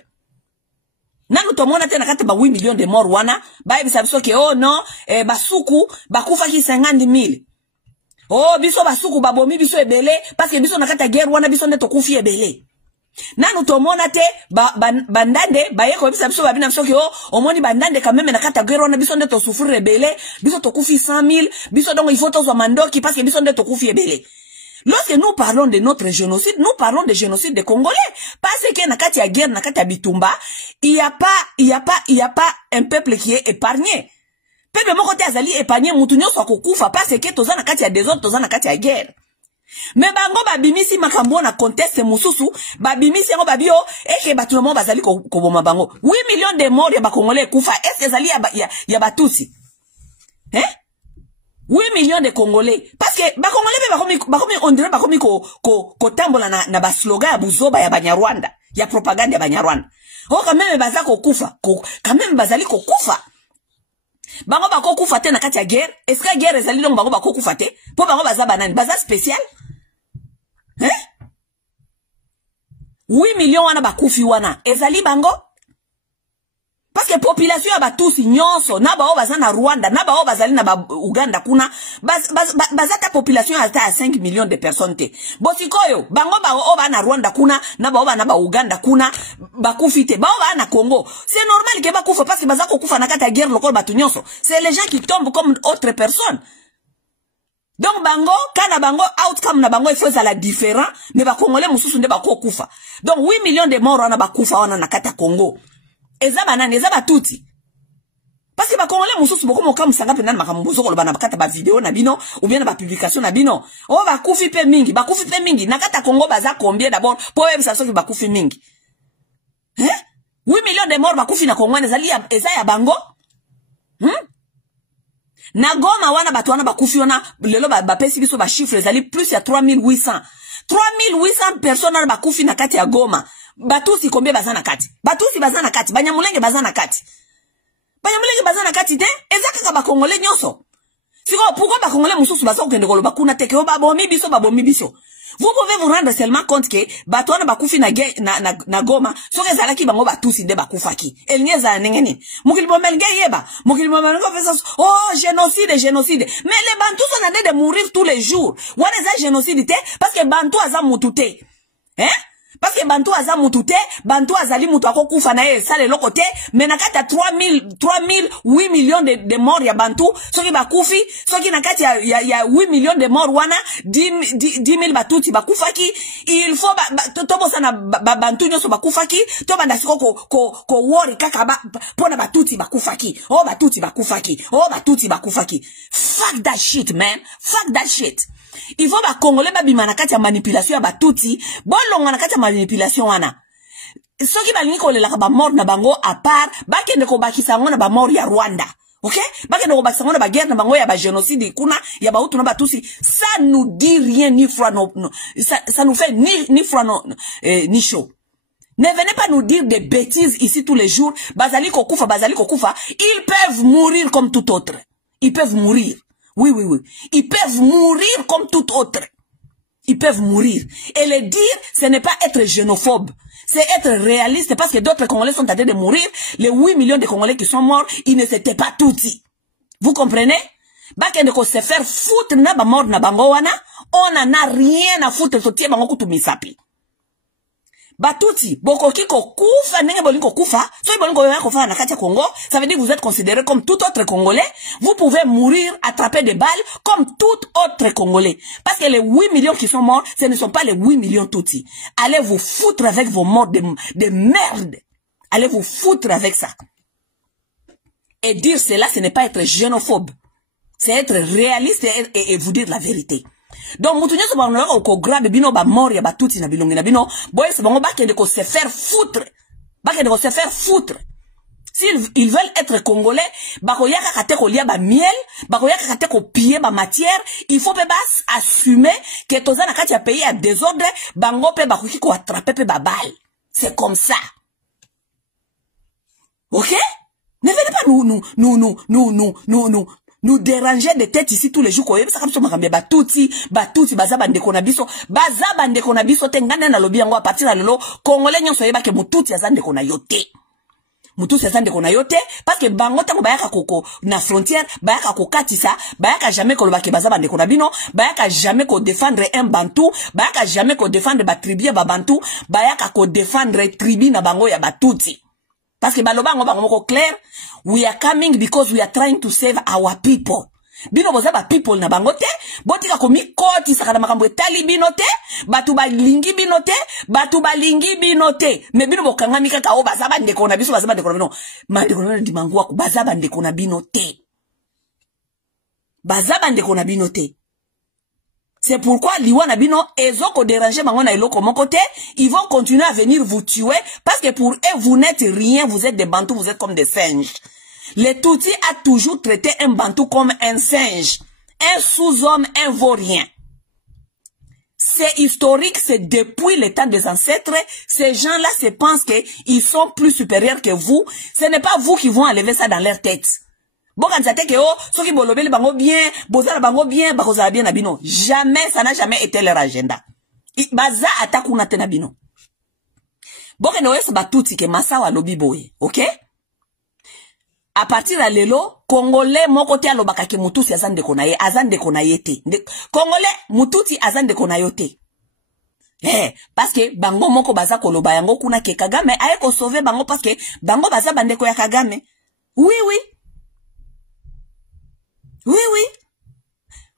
Nanu tomona te nakata ba 8 millions de morts wana, ba ebisa biso ke oh non, basuku bakufa ki 50,000. Oh biso basuku babomi biso ebele parce que biso nakata guerre wana biso nde tokufi ebele. Nanu tomona te bandande bayeko bisa biso babina biso ke oh omoni bandande quand même nakata guerre wana biso nde to souffrir ebele biso tokufi 100,000 biso donc il faut tozwa mandoki parce que biso nde tokufi ebele. Lorsque nous parlons de notre génocide, nous parlons de génocide des Congolais parce que nakati ya guerre nakati ya bitumba il y a pas un peuple qui est épargné. Peuple moko te azali épargné mutu nyonso akokufa parce que toza nakati ya désordre toza nakati ya guerre. Mais bango babimisi makambo na contexte mususu babimisi yango babio eke batu mo bazali ko boma bango 8 millions de morts ya ba Congolais kufa est-ce ezali ya batusi 8 millions de Congolais parce que ba Congolais bakomi on dirait bakomi ko tambola na ba slogan ya buzoba ya Banyarwanda ya propagande ya Banyarwanda oh quand même baza ko kufa quand même bazali ko kufa bango bako kufa te na kati ya guerre. Est-ce que guerre ezali donc bango bako kufa te po bango baza banani baza spécial 8 millions wana bakufi wana ezali bango parce que population ya batusi nyonso na bao baza na Rwanda na bao bazali na Uganda kuna baza ta population ya 5 millions de personnes te bosikoyo bango bao ba na Rwanda kuna na bao ba na Uganda kuna bakufi te bao ba na Congo c'est normal que bakufa parce que baza ko kufa na kata guerre lokol batu nyonso c'est les gens qui tombent comme autres personnes. Donc bango kana bango outcome na bango ifo la différent ne ba Congolais mususu nde bako kufa donc 8 millions de morts wana bakufa wana na kata Congo eza banani eza batuti parce que ba Congolais mususu boko moka musanga pe nani makambozo ko lobana bakata ba vidéo na bino ou bien ba publication na bino oh bakufi pe mingi na kata Congo baza combien d'abord pour même ça soki bakufi mingi 8 millions de morts bakufi na Congo ezali eza ya bango na Goma wana batu wana bakufi wana lelo bapesi biso ba chiffres ezali plus ya 3800 personnes wana bakufi na kati ya Goma. Batusi combien baza na kati batusi baza na kati Banyamulenge baza na kati te ezaka ka ba Congolais nyonso siko pourquoi ba Congolais mususu baza kokende koloba kuna teke babomi biso Vous pouvez vous rendre seulement compte que batouana bakufi na Goma, soke zalaki bango batusi de bakufaki. El nye za nengeni. Mukil bomel ge yeba. Mukil bomel go fait oh, génocide. Mais les Bantous sont en train de mourir tous les jours. Wana za génocide te, parce que Bantou aza mutute. Hein? Parce que Bantou aza mutute, Bantou azali mutu ako kufa na ye sale lokote, mais nakati ya 8 millions de morts ya Bantou, soki bakufi, soki nakati ya 8 millions de morts wana, 10 000 batuti bakufaki, il faut tobo sana Bantou nyoso bakufaki, to banda siko ko wori kaka pona batuti bakufaki. Oh batuti bakufaki. Fuck that shit, man. Fuck that shit. Il faut ba Congolais ba bima na kati ya manipulation ya batuti, bolonga na kati ya manipulation wana. Soki balingi kolela ba mort na bango à part, bakende ko bakisa ngo na ba mort ya Rwanda. OK? Bakende ko bakisa ngo na ba guerre na bango ya ba génocide kuna ya ba hutu na batusi, ça nous dit rien ni froid no, ça nous fait ni froid no, ni chaud. Ne venez pas nous dire des bêtises ici tous les jours. Bazali kokufa, ils peuvent mourir comme tout autre. Ils peuvent mourir. Oui. Ils peuvent mourir comme tout autre. Ils peuvent mourir. Et le dire, ce n'est pas être xénophobe. C'est être réaliste parce que d'autres Congolais sont en train de mourir. Les 8 millions de Congolais qui sont morts, ils ne s'étaient pas tous. Vous comprenez? Bakende ko se faire foutre na ba mort na bango wana, on n'en a rien à foutre sotie bango kutu misapi. Batuti, bokoki ko kufa, nenge bolingo kufa, so bolingo kufa na kati ya Congo, ça veut dire que vous êtes considéré comme tout autre Congolais, vous pouvez mourir, attraper des balles, comme tout autre Congolais. Parce que les 8 millions qui sont morts, ce ne sont pas les 8 millions toutis. Allez vous foutre avec vos morts de merde. Allez vous foutre avec ça. Et dire cela, ce n'est pas être xénophobe. C'est être réaliste et vous dire la vérité. Donc, mutu nyoso ba nolaka ko grab bino ba mort ya batuti na bilongi na bino, boy se bango bakende ko se faire foutre. Bakende ko se faire foutre. S'ils veulent être congolais, bako yaka kate ko lia ba miel, bako yaka kate ko piller ba matière, il faut pe bas assumer que toza na kati ya pays à désordre, bango pe bako ki ko attraper pe ba balle. C'est comme ça. OK? Ne venez pas nous déranger de tête ici tous les jours. Ça comme ça makambe batuti bazaba ndeko na biso te ngana na lobi yango a partir de lelo Congolais nyonso yeba ke mututi azande ko na yote. Mututi azande ko na yote parce que bango tango bayaka koko na frontière bayaka ko katisa bayaka jamais ko lobake bazaba ndeko na bino bayaka jamais ko défendre un bantou bayaka jamais ko défendre ba tribu ba bantou bayaka ko défendre tribu na bango ya batuti. Parce que balobango bango clair, we are coming because we are trying to save our people. Bino boza ba people na bango te, botika komi koti sakana makambo etali bino te, batu balingi bino te, me bino bokangami kaka o bazaba ndeko na biso bazaba ndeko na bino. Mandeko na dimangu wako bazaba ndeko na bino te. Bazaba ndeko na bino te. C'est pourquoi Liwana Bino ezoko déranger mangona eloko mon côté, ils vont continuer à venir vous tuer parce que pour eux vous n'êtes rien, vous êtes des bantous, vous êtes comme des singes. Les Tutsis a toujours traité un bantou comme un singe, un sous-homme, un vaurien. C'est historique, c'est depuis le temps des ancêtres, ces gens-là se pensent qu'ils sont plus supérieurs que vous, ce n'est pas vous qui vont enlever ça dans leur tête. Jamais, ça n'a jamais été leur agenda. Baza atakuna tena bino. Boke no yesu batuti ke masawa lobi boye, ok? À partir de lelo, Congolais moko te alobaka ke mutusi azande konaye, azande konaye te. Congolais mututi azande konaye te. Parce que bango moko baza koloba yango kuna ke Kagame aye ko sauver bango parce que bango baza bandeko ya Kagame. Oui.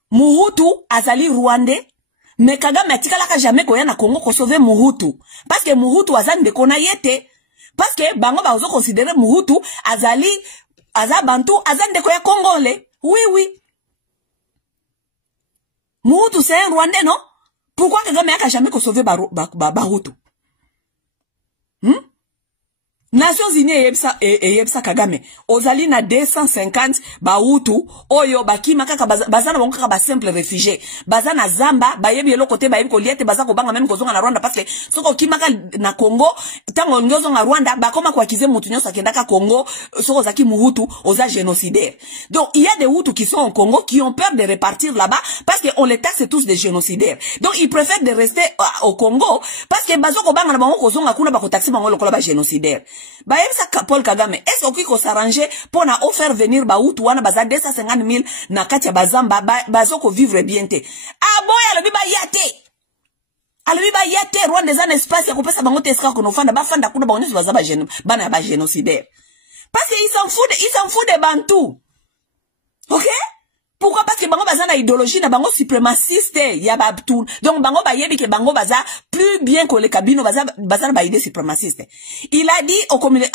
Mobutu azali Rwandais, mais Kagame atikalaka jamais koya na Congo ko sauver Mobutu. Parce que Mobutu azali ndeko na yete. Parce que bango bazo considérer Mobutu azali azabantu azali ndeko ya Congolais. Oui. Mobutu c'est un Rwandais, non? Pourquoi Kagame aka jamais ko sauver Bahutu? Nations Unies yebsa Kagame ozali na 250 bautu oyo bakima kaka bazana bango kaka ba simple réfugié bazana zamba bayebi eloko te bayebi ko liete bazako banga même kozonga na Rwanda parce que soko kimaka na Congo tango nyozo na Rwanda bakoma kwa kize mutu nyoso akendaka Congo soko zaki muhutu oza génocidaire. Donc il y a des hutus qui sont au Congo qui ont peur de repartir là-bas parce que on les taxe tous des génocidaires. Donc ils préfèrent de rester au Congo parce que bazoko banga na bango kozonga kuna bako taxi bango lokola ba génocidaire. Bayebisa Paul Kagame, est-ce qu'on peut s'arranger pour na offrir venir Baoutou wana baza 250 000 na kati ya bazamba bazoko vivre bien te. Aboya alobi ba yate. Alobi ba yate Rwanda za espace ya kopesa bango te eska kono fanda ba fanda kuna bango baza ba bana ba génocidaire. Parce qu'ils s'en foutent des Bantous. OK? Pourquoi? Parce que bango baza na idéologie na bango suprémaciste ya babtou. Donc bango ba yebi ke bango baza plus bien que les cabines baza na ba idée suprémaciste. Il a dit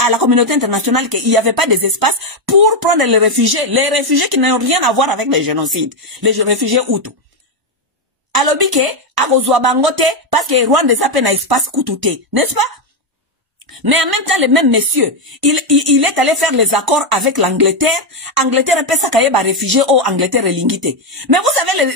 à la communauté internationale qu'il n'y avait pas des espaces pour prendre les réfugiés qui n'ont rien à voir avec les génocides, les réfugiés hutus. Alobi ke akozwa bango te parce que Rwanda ça peine espace kututé, n'est-ce pas? Mais en même temps, le même monsieur, il est allé faire les accords avec l'Angleterre. Angleterre peut s'accueillir par réfugiés ou Angleterre est lingité. Mais vous savez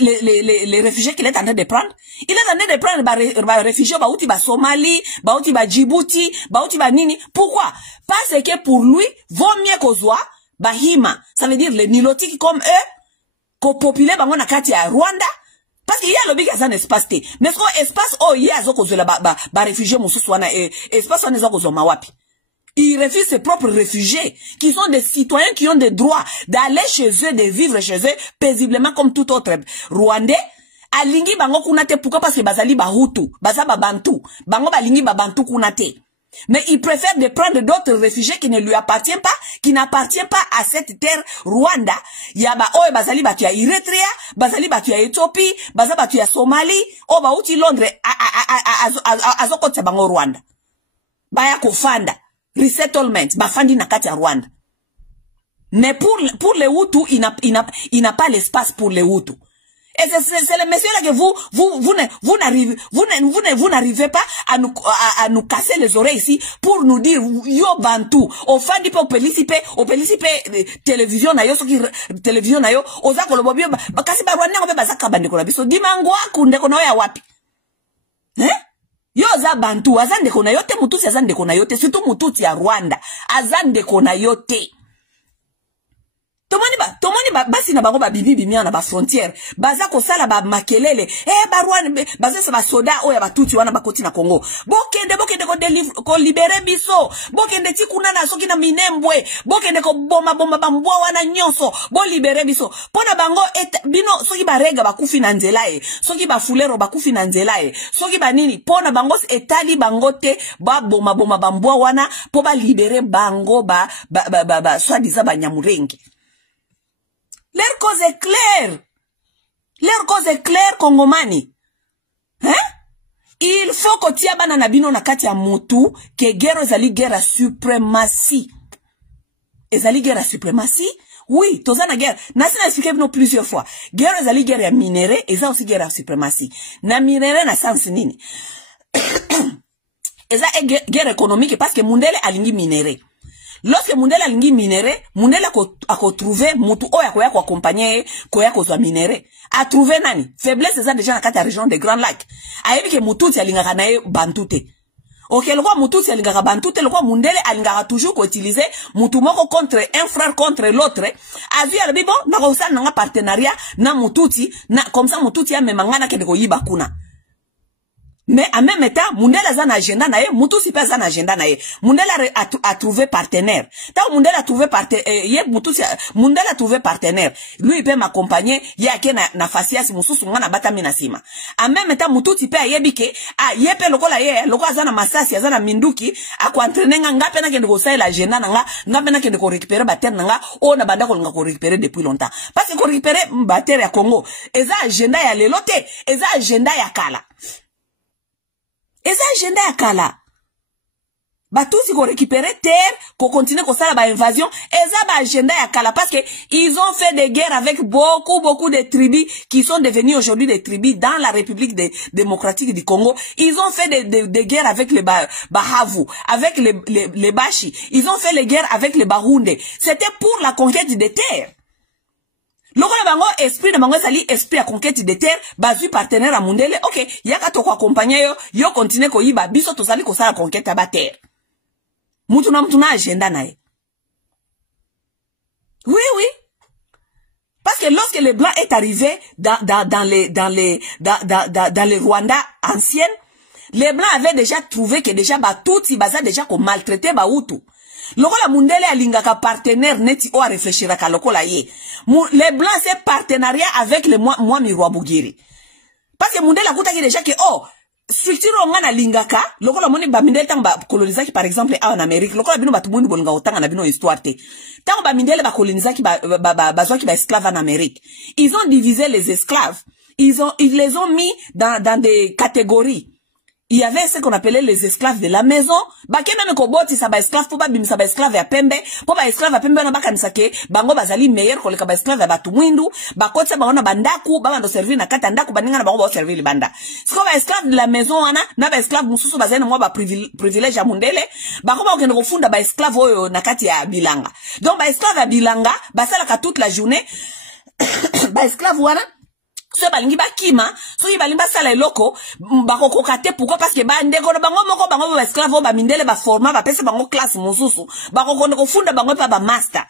les réfugiés qu'il est en train de prendre? Il est en train de prendre par réfugiés, baouti ba Somalie, baouti ba Djibouti, baouti ba Nini. Pourquoi? Parce que pour lui, vaut mieux qu'on soit bahima. Ça veut dire les nilotiques comme eux, qu'on popule bango na kati ya Rwanda. Parce qu'il y a le big un espace té. Mais ce qu'on espace oh il y a zoko zola ba réfugiés mususu wana espace wana zoko zoma wapi. Ils refusent ses propres réfugiés qui sont des citoyens qui ont des droits d'aller chez eux, de vivre chez eux paisiblement comme tout autre Rwandais. Alingi bango kunate pourquoi? Parce que bazali ba hutu, bazaba bantu, bango balingi ba bantu kunate. Mais il préfère de prendre d'autres réfugiés qui ne lui appartiennent pas, qui n'appartiennent pas à cette terre Rwanda. Yaba oe bazali batu ya Eritrea, bazali batu ya Ethiopie, bazali batu ya Somalie, o ba uti Londres azoko tsa bango Rwanda. Baya kofanda, resettlement, bafandi na kati ya Rwanda. Mais pour les Hutus, il n'a pas l'espace pour les Hutus. Et c'est le monsieur là que vous n'arrivez pas à nous casser les oreilles ici pour nous dire yo bantu au fan du au pelicipe télévision na yo soki télévision na yo oza kolobobio bakasi ba Rwanda ko be bazaka bande ko biso dimango akunde ko no ya wapi yo za bantu azande ko na yo te mutusi azande ko na yo te surtout mututi ya Rwanda azande ko na yo te. Tomoni basi na bango ba bibi bimia na ba frontière baza ko sala ba makelele ba Rwanda baza sa ba soda oya batuti wana bakoti na Congo bokende ko libérer biso bokende tikuna na soki na Minembwe bokende ko bomba bambwa wana nyonso bo libérer biso pona bango bino soki barega bakufi na nzela soki ba fulero bakufi na nzela soki banini pona bango etali bango te ba bomba bambwa wana po ba libérer bango ba soi-disant ba Nyamurengi. Leur cause est claire. Leur cause est claire, Congomani. Hein? Il faut que tu aies banana na kati ya mutu que guerre ezali guerre à suprématie. Ezali guerre à suprématie? Oui, tozana guerre. Nasi na expliqué nous plusieurs fois. Guerre ezali guerre ya minéré, eza aussi guerre à suprématie. Na minéré na sens nini? Eza guerre économique parce que mundele alingi minéré. Lorsque Mundele alingi minéré, Mundele a trouvé mutu oya koya ko accompagner koya ko zwa minéré. A trouvé nani? Faiblesse ça déjà na kati région des Grands Lacs. Ayebi ke mutu ti alinga na ye bantute. OK, le roi mutu ti alinga bantute, le roi Mundele alinga toujours ko utiliser mutu moko contre un frère contre l'autre. A vu alors bon, na ko sa na partenariat na mututi, na comme ça mututi ya memangana ke de ko yiba kuna. Mais en même temps, Mundele a un agenda nae, mutu si pas un agenda nae. Mundele a trouvé partenaire. Tant Mundele a trouvé partenaire, Mundele a trouvé partenaire. Lui il peut m'accompagner, yake na fasiasi mususu ngana batami na sima. En même temps, mutu si peut yebike, yepe lokola lokola zana masasi, zana minduki, ako entraîner ngape na kende ko sa l'agenda nga, ngape na kende ko récupérer bater nga, o na banda ko nga ko récupérer depuis longtemps. Parce que ko récupérer bater ya Congo, eza agenda ya lelote, eza agenda ya kala. Et ça, agenda ya kala. Batusi ko récupérer terre, ko continuer ko sala ba invasion, et ça ba agenda ya kala parce que ils ont fait des guerres avec beaucoup de tribus qui sont devenues aujourd'hui des tribus dans la République démocratique du Congo. Ils ont fait des guerres avec les Bahavu, avec les Bashi. Ils ont fait les guerres avec les Baroundé. C'était pour la conquête des terres. Lokola bango esprit de bango sali esprit à conquête de terre bazu partenaire à Mundele. OK, yaka to ko accompagner yo continue ko yiba biso to sali ko sala conquête ba terre. Mutu na agenda nae. Oui. Parce que lorsque les Blancs est arrivé dans les Rwanda anciennes, les Blancs avaient déjà trouvé que déjà Batutsi baza déjà ko maltraité Bahutu. Lokola Mundele alingaka partenaire neti o a réfléchiraka lokola ye. Les Blancs c'est partenariat avec les Mwami Rwabugiri. Parce que Mundele akutaki déjà que structure ngana lingaka lokola moni ba mindele tang ba colonisaki par exemple en Amérique lokola bino batubundi bolinga otanga na bino histoire te tang ba mindele ba colonisaki bazwaki ba esclaves en Amérique. Ils ont divisé les esclaves, ils les ont mis dans des catégories. Il y avait ce qu'on appelait les esclaves de la maison. Bake même ko boti sa ba esclave po ba bimisa ba esclave ya pembe. Po ba esclave ya pembe na baka nisake bango bazali meilleur ko leka ba esclave ya batu mwindu. Bakotsa bango na bandaku ba bando servir na kata ndaku baninga na bango ba servir libanda. Siko ba esclave de la maison wana na ba esclave mususu bazali na mwa ba privilège ya Mundele. Bako ba okende kofunda ba esclave oyo na kati ya bilanga. Donc ba esclave ya bilanga basalaka toute la journée. Ba esclave wana so balingi bakima so balingi basala eloko bakokokate pourquoi parce que bandeko na bango moko bango ba esclave ba mindele ba forma ba pesa bango classe mususu bakokonde kofunda bango pa ba master.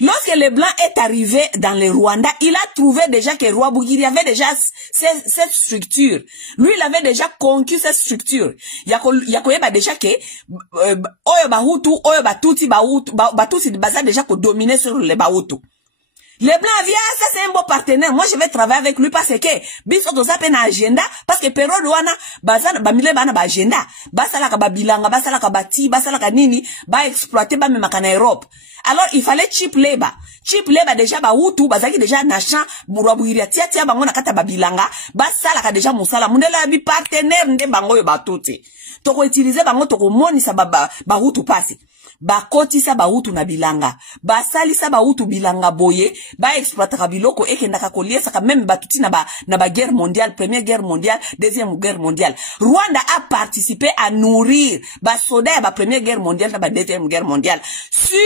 Lorsque le blanc est arrivé dans le Rwanda, il a trouvé déjà que Rwabugiri avait déjà cette structure. Lui, il avait déjà conquis cette structure. Yakoyeba déjà que oyo bahutu, oyo batuti batusi baza déjà ko dominer sur les bahutu. Les Blancs via ça c'est un bon partenaire. Moi je vais travailler avec lui parce que biso to zape na agenda parce que période wana bazana bamile bana ba agenda basala ka babilanga basala ka bati basala ka nini ba exploiter ba memaka na Europe. Alors il fallait cheap labor déjà ba hutu bazaki déjà na champ burabwiri tia bango na kata babilanga basala ka déjà musala mundela bi partenaire nde bango yo batuti to ko utiliser bango to ko monisa ba hutu passe. Bakotisa bahutu na bilanga basalisa bahutu bilanga boye ba exploitera biloko ekendaka koliesa ka même batuti na ba guerre mondiale, première guerre mondiale, deuxième guerre mondiale. Rwanda a participé à nourrir ba soda ba première guerre mondiale na ba deuxième guerre mondiale sur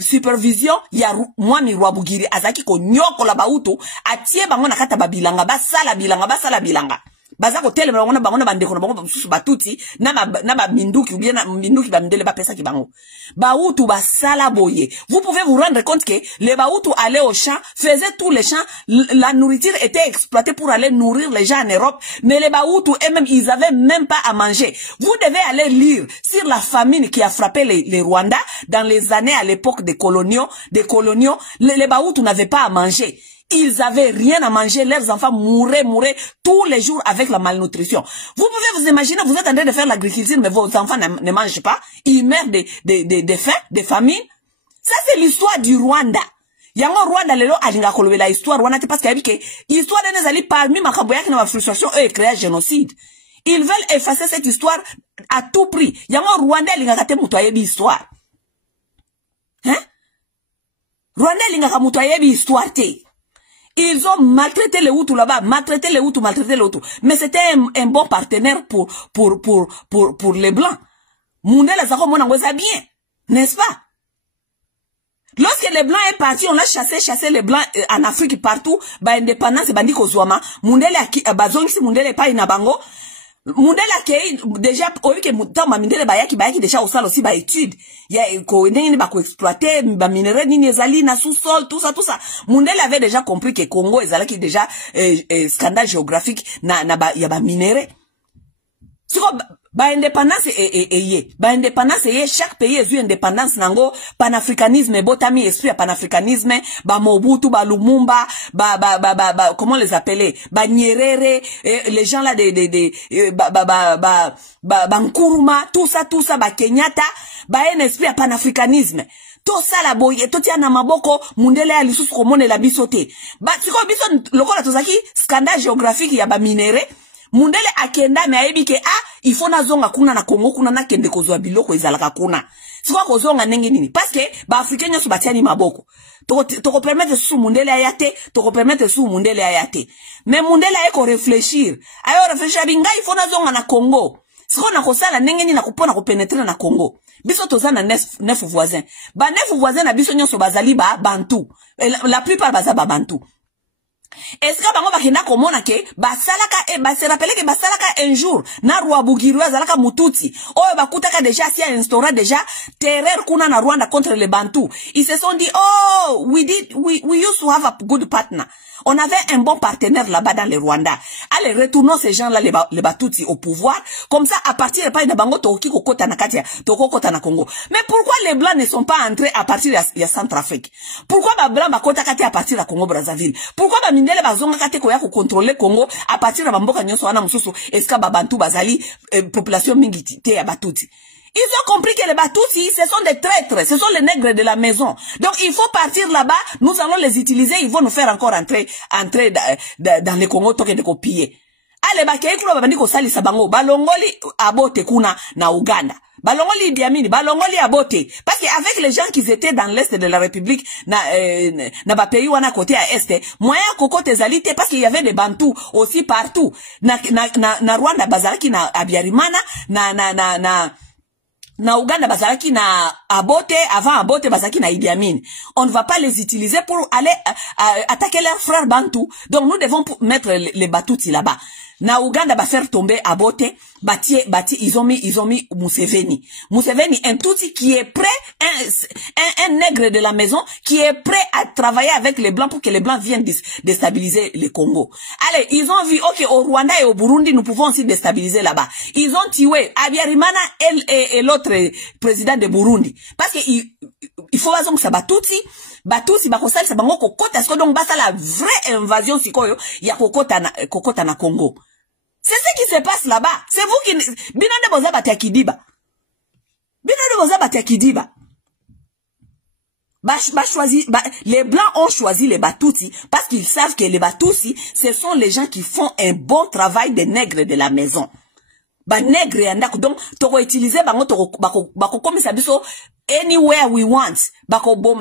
supervision ya Mwami Rwabugiri azaki ko nyoko la bahutu atie bango na kata babilanga basala bilanga baza ko tele bango na bandeko na bango susu batuti na ba minduki ou bien na minduki ba mindele ba pesa ki bango bahutu basala boye. Vous pouvez vous rendre compte que les bahutu allaient au champ, faisaient tous les champs, la nourriture était exploitée pour aller nourrir les gens en Europe, mais les bahutu eux-mêmes ils avaient même pas à manger. Vous devez aller lire sur la famine qui a frappé les Rwandais dans les années à l'époque des coloniaux, les bahutu n'avaient pas à manger. Ils avaient rien à manger, leurs enfants mouraient tous les jours avec la malnutrition. Vous pouvez vous imaginer, vous êtes en train de faire l'agriculture, mais vos enfants ne mangent pas, ils meurent de faim, de famine. Ça c'est l'histoire du Rwanda. Yango Rwanda lelo alinga kolobe la histoire Rwanda parce qu'il y a que histoire de nezali parmi makambo yaki na ma frustration et créer génocide. Ils veulent effacer cette histoire à tout prix. Yango Rwanda alinga kate mutu ayebi histoire. Hein? Rwanda alinga ka mutu ayebi histoire te. Ils ont maltraité les Hutus là-bas, maltraité les Hutus. Mais c'était un bon partenaire pour les Blancs. Mundele Zako Monangweza bien, n'est-ce pas? Lorsque les Blancs est parti, on a chassé les Blancs en Afrique partout, ba indépendance bandi kozwama, Mundele bazongisi Mundele pa inabango. Mundele kei déjà oyi ke mutama mindele bayaki déjà au sol aussi ba étude ya ko ndenge ba ko exploiter ba minerais nini ezali na sous-sol tout ça Mundele avait déjà compris que Congo ezalaki déjà scandale géographique na ya ba minerais siko ba indépendance chaque pays a eu indépendance nango panafricanisme botami esprit ya panafricanisme ba Mobutu ba Lumumba ba comment les appeler ba Nyerere les gens là ba Nkrumah tout ça ba Kenyatta ba un esprit ya panafricanisme tout ça la boye tout tia na maboko Mundele ali susu ko monela biso te ba siko biso lokola tozaki scandale géographique ya ba minerais Mundele akenda me ayebi ke il faut na zonga kuna na Congo kuna na kende kozwa biloko ezalaka kuna. Siko kozonga ndenge nini? Parce que ba africain nyoso batiani maboko. Toko permettre sous Mundele ayate, toko permettre sous Mundele ayate. Mais Mundele ayeko réfléchir. Ayo réfléchir binga il faut na zonga na Congo. Siko na kosala ndenge nini na kupona ko pénétrer na Congo. Biso toza na neuf voisins. Ba neuf voisins na biso nyoso bazali ba bantu. La plupart baza ba bantu. Est-ce que bango bakenda komona ke basalaka se rappeler que basalaka un jour na roi Bugiru azalaka mututi oyo bakutaka déjà si a instauré déjà terreur kuna na Rwanda contre les Bantous. Ils se sont dit oh we used to have a good partner. On avait un bon partenaire là-bas dans le Rwanda. Allez, retournons ces gens-là, les Batuti au pouvoir. Comme ça, à partir de pas de Bango, Toki, Kokota na Katia, Toko Kota na Congo. Mais pourquoi les Blancs ne sont pas entrés à partir de la Centrafrique? Pourquoi les Blancs Bakota Katia à partir de la Congo-Brazzaville? Pourquoi les Mindele Bazonga Katia Koya contrôler Congo à partir de Bamboka Nyonso Ana Mususu, Eska Babantu Bazali, population Mingiti à Batuti? Ils ont compris que les Batuti, ce sont des traîtres, ce sont les nègres de la maison. Donc il faut partir là-bas, nous allons les utiliser, ils vont nous faire encore entrer dans les Congo toke de copier. Allez, bakei kulo babandi ko sali sabango, balongoli abote kuna na Uganda. Balongoli Diamini, balongoli abote. Parce qu'avec les gens qui étaient dans l'est de la République, na ba pays wana côté à est, moyen koko tezalite parce qu'il y avait des Bantous aussi partout. Na Rwanda bazalaki na Abiyarimana, na Uganda bazalaki na abote, avant abote bazalaki na Idi Amin. On ne va pas les utiliser pour aller attaquer leurs frères Bantou. Donc nous devons mettre les Batuti là-bas. Na Uganda va faire tomber abote, ils ont mis Museveni. Museveni, un touti qui est prêt, un nègre de la maison, qui est prêt à travailler avec les Blancs pour que les Blancs viennent déstabiliser le Congo. Allez, ils ont vu, ok, au Rwanda et au Burundi, nous pouvons aussi déstabiliser là-bas. Ils ont tué Abiyarimana et l'autre président de Burundi. Parce que il faut voir que ça Batuti, bakosali sa bango kokota, donc basa la vraie invasion sikoyo, ya kokota na Congo. C'est ce qui se passe là-bas. C'est vous qui... Binande boza bati akidiba. Binande boza bati akidiba. Les Blancs ont choisi les Batuti parce qu'ils savent que les Batuti, ce sont les gens qui font un bon travail des nègres de la maison. Nègres yandako. Donc, toko utiliser bango bako comme ça biso anywhere we want.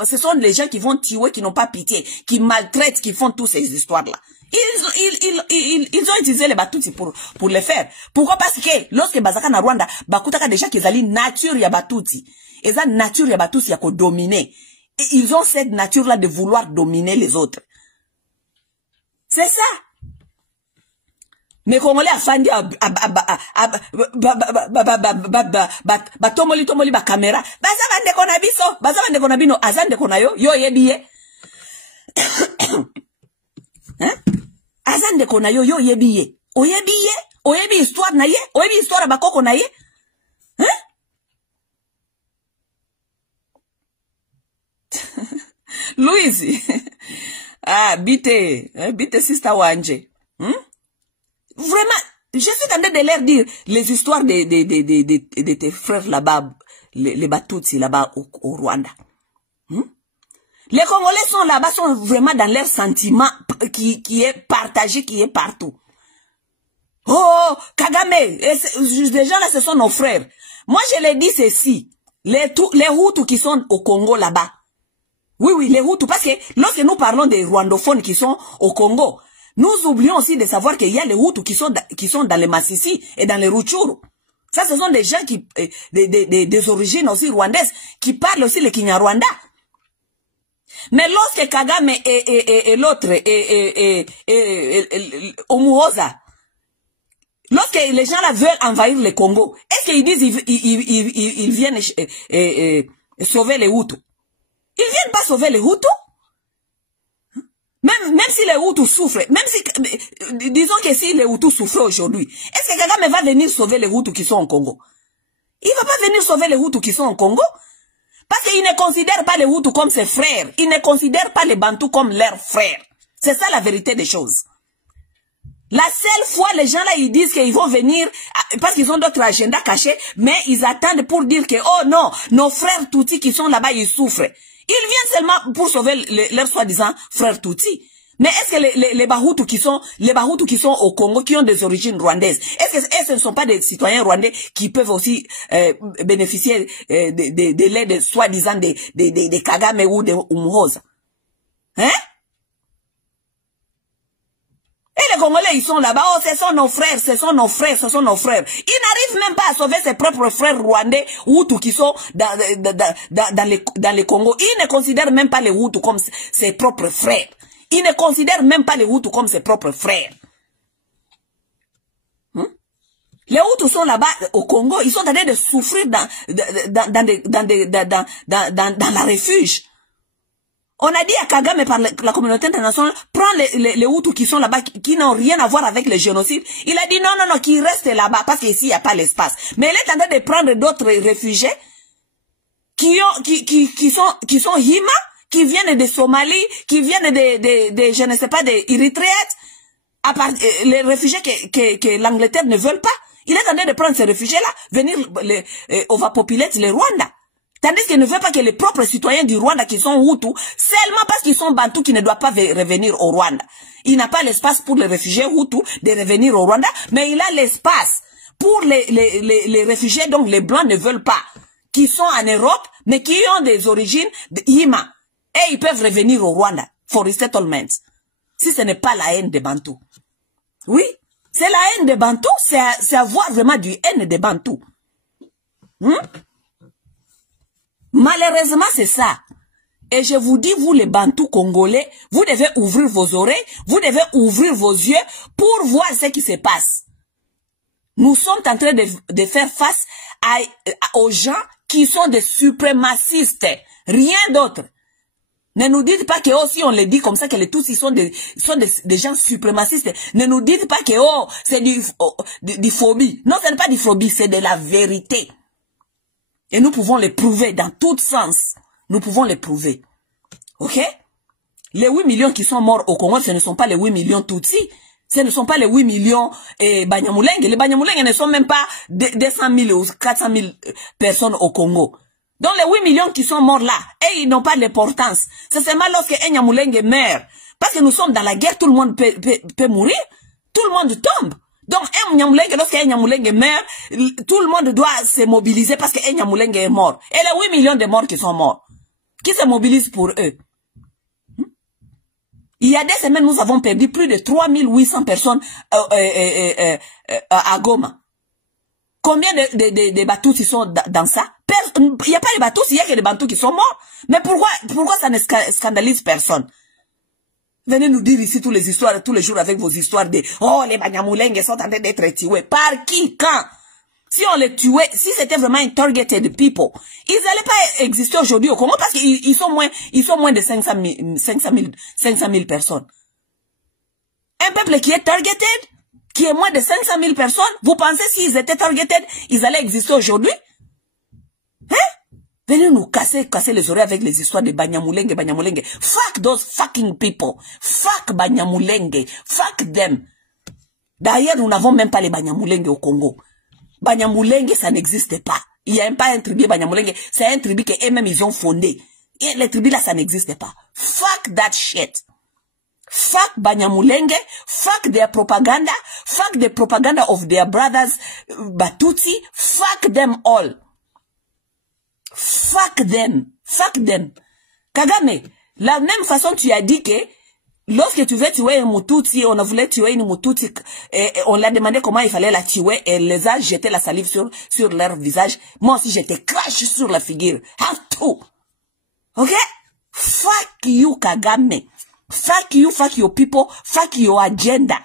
Ce sont les gens qui vont tuer, qui n'ont pas pitié, qui maltraitent, qui font toutes ces histoires-là. Ils ont utilisé les Batuti pour les faire. Pourquoi? Parce que lorsque bazaka na Rwanda, bakutaka déjà qu'ils allaient nature ya Batuti. Et ça, nature ya Batuti ya ko dominer. Et ils ont cette nature-là de vouloir dominer les autres. C'est ça. Mais Congolais afandi tomoli ba caméra. Baza bande kona biso, baza bande kona bino, azande kona yo yebiye. Hein? Azande kona yo yebiye. Oyebi histoire na ye, oyebi histoire bakoko na ye. Hein? Louise. Bite sister wanje. Vraiment, je suis en train de leur dire les histoires de tes frères là-bas, les Batuti là-bas au Rwanda. Les Congolais sont là-bas, sont vraiment dans leur sentiment qui est partagé, qui est partout. Oh, Kagame, les gens là, ce sont nos frères. Moi, je les dis ceci, les Hutus qui sont au Congo là-bas. Oui, les Hutus, parce que lorsque nous parlons des rwandophones qui sont au Congo, nous oublions aussi de savoir qu'il y a les Hutus qui sont dans les Massissi et dans les Rutshuru. Ça, ce sont des gens des origines aussi rwandaises, qui parlent aussi le Kinyarwanda. Mais lorsque Kagame et l'autre, Omuoza, lorsque les gens là veulent envahir le Congo, est-ce qu'ils disent ils viennent sauver les Hutus? Ils viennent pas sauver les Hutus? Même si les Hutus souffrent, même si, disons que si les Hutus souffrent aujourd'hui, est-ce que Kagame va venir sauver les Hutus qui sont au Congo? Il va pas venir sauver les Hutus qui sont au Congo. Parce qu'il ne considère pas les Hutus comme ses frères. Il ne considère pas les Bantous comme leurs frères. C'est ça la vérité des choses. La seule fois, les gens là, ils disent qu'ils vont venir, parce qu'ils ont d'autres agendas cachés, mais ils attendent pour dire que, oh non, nos frères Tutsis qui sont là-bas, ils souffrent. Ils viennent seulement pour sauver leurs soi-disant frères Tutsis. Mais est-ce que les Bahutus qui sont au Congo, qui ont des origines rwandaises, est-ce que ce ne sont pas des citoyens rwandais qui peuvent aussi bénéficier de l'aide soi-disant des Kagame ou des Umuhoza? Hein? Et les Congolais, ils sont là-bas, oh, ce sont nos frères, ce sont nos frères, ce sont nos frères. Ils n'arrivent même pas à sauver ses propres frères rwandais, Hutus, qui sont dans les Congos. Ils ne considèrent même pas les Hutus comme ses propres frères. Ils ne considèrent même pas les Hutus comme ses propres frères. Les Hutus sont là-bas au Congo, ils sont en train de souffrir dans la refuge. On a dit à Kagame par la communauté internationale, prends les Hutus qui sont là-bas, qui n'ont rien à voir avec le génocide. Il a dit non, qu'ils restent là-bas, parce qu'ici, il n'y a pas l'espace. Mais il est en train de prendre d'autres réfugiés qui sont Hima, qui viennent de Somalie, qui viennent de je ne sais pas, d'Érythrée, les réfugiés que l'Angleterre ne veut pas. Il est en train de prendre ces réfugiés-là, venir overpopuler le Rwanda. Tandis qu'il ne veut pas que les propres citoyens du Rwanda qui sont Hutus, seulement parce qu'ils sont Bantus, qui ne doivent pas revenir au Rwanda. Il n'a pas l'espace pour les réfugiés Hutus de revenir au Rwanda, mais il a l'espace pour les réfugiés dont les Blancs ne veulent pas, qui sont en Europe, mais qui ont des origines Hima. Et ils peuvent revenir au Rwanda for resettlement. Si ce n'est pas la haine des Bantus. Oui, c'est la haine des Bantus, c'est avoir vraiment du haine des Bantus. Malheureusement, c'est ça. Et je vous dis, vous les Bantus congolais, vous devez ouvrir vos oreilles, vous devez ouvrir vos yeux pour voir ce qui se passe. Nous sommes en train de faire face aux gens qui sont des suprémacistes. Rien d'autre. Ne nous dites pas que, oh, si on le dit comme ça, que les Tutsis sont des gens suprémacistes. Ne nous dites pas que, oh, c'est du phobie. Non, ce n'est pas du phobie, c'est de la vérité. Et nous pouvons le prouver dans tout sens. Nous pouvons le prouver. Ok? Les 8 millions qui sont morts au Congo, ce ne sont pas les 8 millions Tutsis. Ce ne sont pas les 8 millions Banyamulenge. Les Banyamulenge ne sont même pas 200 000 ou 400 000 personnes au Congo. Donc les 8 millions qui sont morts là, et ils n'ont pas d'importance. C'est seulement lorsque un Nyamulenge meurt. Parce que nous sommes dans la guerre, tout le monde peut mourir. Tout le monde tombe. Donc un Nyamulenge, lorsqu'un Nyamulenge meurt, tout le monde doit se mobiliser parce qu'un Nyamulenge est mort. Et les 8 millions de morts qui sont morts, qui se mobilisent pour eux? Il y a des semaines, nous avons perdu plus de 3800 personnes à Goma. Combien de Batus sont dans ça? Il n'y a pas de Batus, il n'y a que des Bantus qui sont morts. Mais pourquoi ça ne scandalise personne? Venez nous dire ici tous les jours avec vos histoires de « Oh, les Banyamulenge sont en train d'être tués. » Par qui? Quand? Si on les tuait, si c'était vraiment un targeted people, ils n'allaient pas exister aujourd'hui au Congo parce qu'ils sont moins de 500 000 personnes. Un peuple qui est targeted, qui est moins de 500 000 personnes, vous pensez s'ils étaient targeted, ils allaient exister aujourd'hui? Hein? Venez nous casser les oreilles avec les histoires de Banyamulenge. Fuck those fucking people. Fuck Banyamulenge. Fuck them. D'ailleurs, nous n'avons même pas les Banyamulenge au Congo. Banyamulenge, ça n'existe pas. Il n'y a même pas un tribu Banyamulenge. C'est un tribu qu'eux-mêmes ils ont fondé. Et les tribus là, ça n'existe pas. Fuck that shit. Fuck Banyamulenge. Fuck their propaganda. Fuck the propaganda of their brothers Batutsi. Fuck them all. Fuck them. Fuck them. Kagame, la même façon tu as dit que lorsque tu veux tuer un Mututsi, on a voulu tuer une Mututsi, on l'a demandé comment il fallait la tuer, et les a jeté la salive sur leur visage. Moi aussi, j'étais crash sur la figure. How to? Ok? Fuck you, Kagame. Fuck you, fuck your people, fuck your agenda.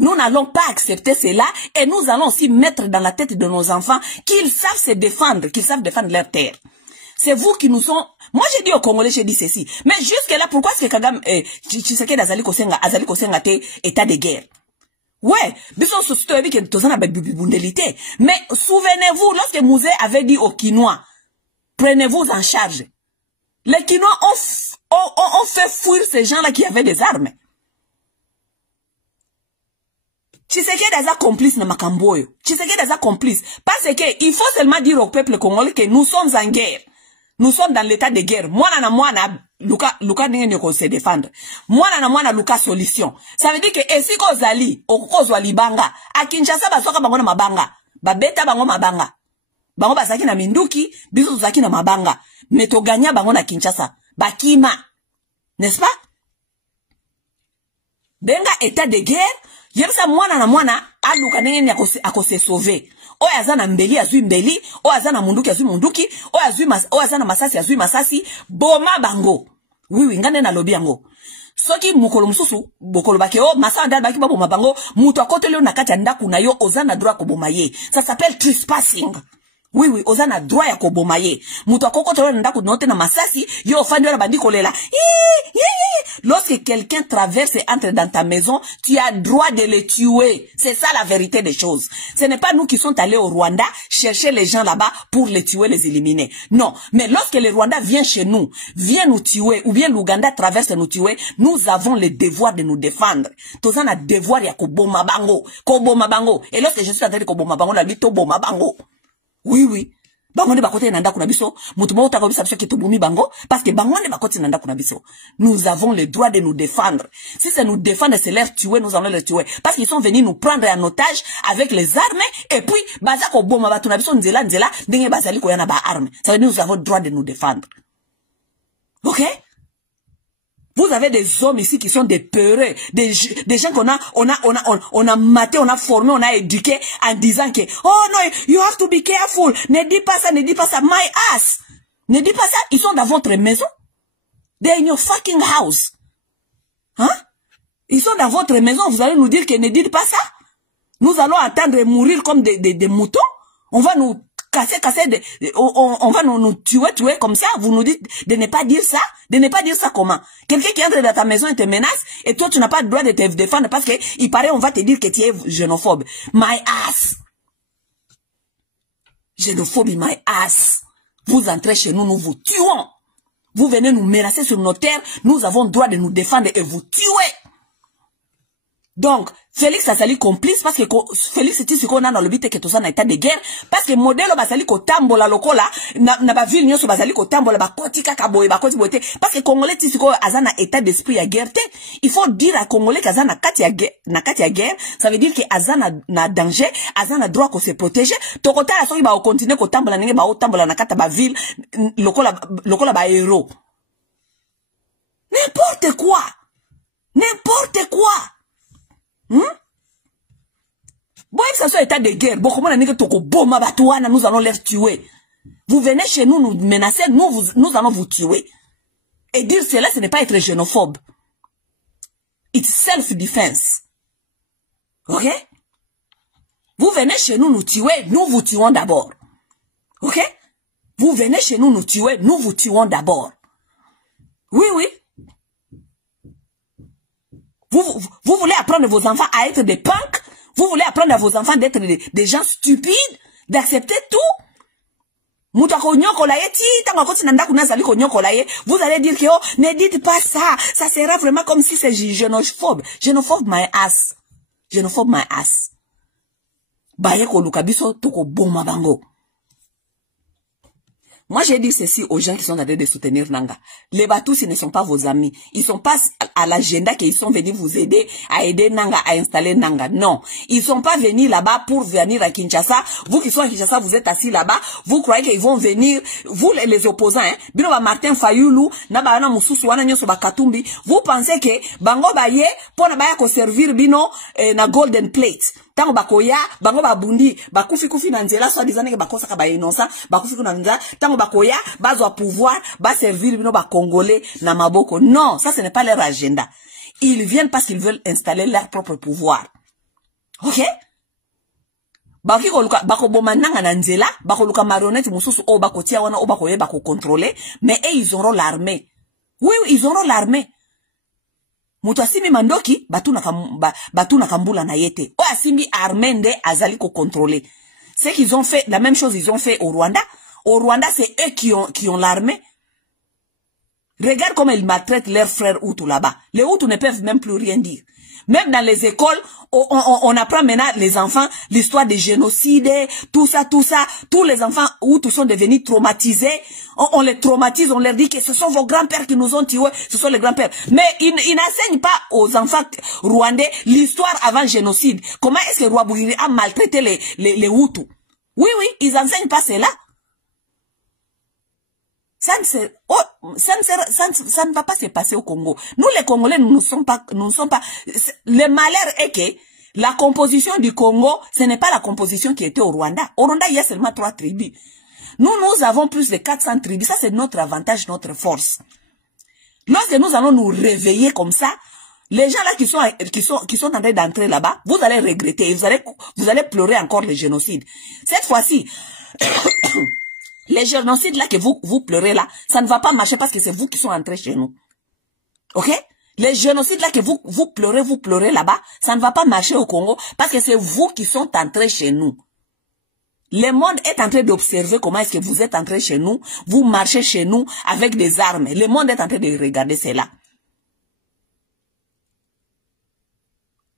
Nous n'allons pas accepter cela, et nous allons aussi mettre dans la tête de nos enfants qu'ils savent se défendre, qu'ils savent défendre leur terre. C'est vous qui nous sont... Moi, j'ai dit aux Congolais, j'ai dit ceci. Mais jusque-là, pourquoi est-ce que Kagame, Tshisekedi azali kosenga te état de guerre? Ouais, biso sosito yabi ke tozana ba bibundelité. Mais souvenez-vous, lorsque Mouzé avait dit aux Kinois, prenez-vous en charge. Les Kinois ont fait fuir ces gens-là qui avaient des armes. Tshisekedi aza complice na makamboyo. Tshisekedi aza complice. Parce que il faut seulement dire au peuple congolais que nous sommes en guerre. Nous sommes dans l'état de guerre. Moi, luka ndenge ko se défendre. Mwana luka solution. Ça veut dire que esi ko zali okozwa libanga a Kinshasa basoka bango na mabanga. Babeta bango mabanga. Bango basaki na minduki, biso tozaki na mabanga. Mais to gagna bango na Kinshasa. Bakima. N'est-ce pas? Benga état de guerre, yebisa mwana aluka ndenge akose sauver. O azana mbeli azui mbeli, o azana munduki azui munduki, o azana masasi azui masasi, boma bango. Oui, ngane na lobi yango. Soki mukolo mususu, bokolo bake o, masa andal baki babo mabango, mutu akote leo nakati ya ndaku na yo, ozana droit koboma ye. Ça s'appelle trespassing. Oui, ozana droit ya koboma ye. Mutu akote leo ndaku note na masasi, yo ofandi wala bandi kolela. Lorsque quelqu'un traverse et entre dans ta maison, tu as droit de le tuer. C'est ça la vérité des choses. Ce n'est pas nous qui sommes allés au Rwanda chercher les gens là-bas pour les tuer, les éliminer. Non. Mais lorsque le Rwanda vient chez nous, vient nous tuer, ou bien l'Ouganda traverse nous tuer, nous avons le devoir de nous défendre. Tous on a devoir ya koboma bango. Koboma bango. Et lorsque je suis en train de koboma bango, la lito boma bango. Oui. Bango ne bakote nanda kuna biso, mutu moko taka biso biso ke tobumi bango, parce que bango ne bakote nanda kuna biso. Nous avons le droit de nous défendre. Si c'est nous défendre, c'est leur tuer, nous allons les tuer. Parce qu'ils sont venus nous prendre en otage avec les armes, et puis, bazako boma batu na biso nzela, ndenge bazali koyana ba armes. Ça veut dire nous avons le droit de nous défendre. Ok? Vous avez des hommes ici qui sont des peureux, des gens qu'on a maté, on a formé, on a éduqué en disant que, oh non, you have to be careful. Ne dis pas ça, my ass. Ne dis pas ça, ils sont dans votre maison. They're in your fucking house. Hein? Ils sont dans votre maison, vous allez nous dire que ne dites pas ça. Nous allons attendre mourir comme des moutons. On va nous casser, on va nous tuer comme ça. Vous nous dites de ne pas dire ça. De ne pas dire ça comment? Quelqu'un qui entre dans ta maison et te menace, et toi tu n'as pas le droit de te défendre parce que il paraît on va te dire que tu es xénophobe. My ass. Xénophobie, my ass. Vous entrez chez nous, nous vous tuons. Vous venez nous menacer sur nos terres, nous avons le droit de nous défendre et vous tuer. Donc, Félix a sali complice parce que Félix était ce qu'on a dans le but que tout ça n'a état de guerre parce que modèle basali ko tambola lokola na ba ville nyoso basali ko tambola ba kotika kaboye ba koti bote parce que congolais ti siko azana état d'esprit à guerre. Il faut dire à congolais qu'azana kati ya guerre, ça veut dire que azana na danger, azana droit ko se protéger. Tokota la soki ba continuer ko tambola ninge ba o tambola na kata ba ville lokola ba héros. N'importe quoi. Bon, ça soit état de guerre. Bon, comment nous allons les tuer. Vous venez chez nous nous menacer, nous allons vous tuer. Et dire cela, ce n'est pas être xénophobe. It's self-defense. Ok? Vous venez chez nous nous tuer, nous vous tuons d'abord. Ok? Vous venez chez nous nous tuer, nous vous tuons d'abord. Oui. Vous voulez apprendre vos enfants à être des punks? Vous voulez apprendre à vos enfants d'être des gens stupides? D'accepter tout? Vous allez dire que, oh, ne dites pas ça. Ça sera vraiment comme si c'est xénophobe. Xénophobe my ass. Baye ko lukabiso toko boma bango. Moi, j'ai dit ceci aux gens qui sont en train de soutenir Nanga. Les Batous, ils ne sont pas vos amis. Ils sont pas à l'agenda qu'ils sont venus vous aider à aider Nanga à installer Nanga. Non. Ils sont pas venus là-bas pour venir à Kinshasa. Vous qui sont à Kinshasa, vous êtes assis là-bas. Vous croyez qu'ils vont venir, vous les opposants, hein. Bino ba Martin Fayulu, naba ana mususu wana nyoso ba Katumbi. Vous pensez que bango baye, pona baya ko servir bino na golden plate. Tango bakoya, bango babundi, bakufi na nzela, soit disant que bakosa ka ba innocent, bakufi na nzela, tango bakoya, bazo pouvoir, ba servir bino ba congolais na maboko. Non, ça ce n'est pas leur agenda. Ils viennent parce qu'ils veulent installer leur propre pouvoir. OK? Baki koluka bako bomananga na nzela, bako luka marionnette mususu o bako tia wana o bako ye bako contrôler, mais ils auront l'armée. Oui, ils auront l'armée. Mutu asimi mandoki, batu na kambula na yete. O asimi armende azali ko contrôler. C'est qu'ils ont fait, la même chose ils ont fait au Rwanda. Au Rwanda, c'est eux qui ont l'armée. Regarde comment ils maltraitent leurs frères Hutus là-bas. Les Hutus ne peuvent même plus rien dire. Même dans les écoles, on apprend maintenant les enfants l'histoire des génocides, tout ça. Tous les enfants où tous sont devenus traumatisés, on les traumatise, on leur dit que ce sont vos grands-pères qui nous ont tués, ce sont les grands-pères. Mais ils n'enseignent pas aux enfants rwandais l'histoire avant le génocide. Comment est-ce que Rwabugiri a maltraité les Hutus? Oui, ils n'enseignent pas cela. Ça ne va pas se passer au Congo. Nous, les Congolais, nous ne sommes pas. Le malheur est que la composition du Congo, ce n'est pas la composition qui était au Rwanda. Au Rwanda, il y a seulement 3 tribus. Nous avons plus de 400 tribus. Ça, c'est notre avantage, notre force. Lorsque nous allons nous réveiller comme ça, les gens là qui sont en train d'entrer là-bas, vous allez regretter et vous allez pleurer encore le génocide. Cette fois-ci, les génocides là que vous pleurez là, ça ne va pas marcher parce que c'est vous qui sont entrés chez nous. Ok? Les génocides là que vous pleurez là-bas, ça ne va pas marcher au Congo parce que c'est vous qui sont entrés chez nous. Le monde est en train d'observer comment est-ce que vous êtes entrés chez nous, vous marchez chez nous avec des armes. Le monde est en train de regarder cela.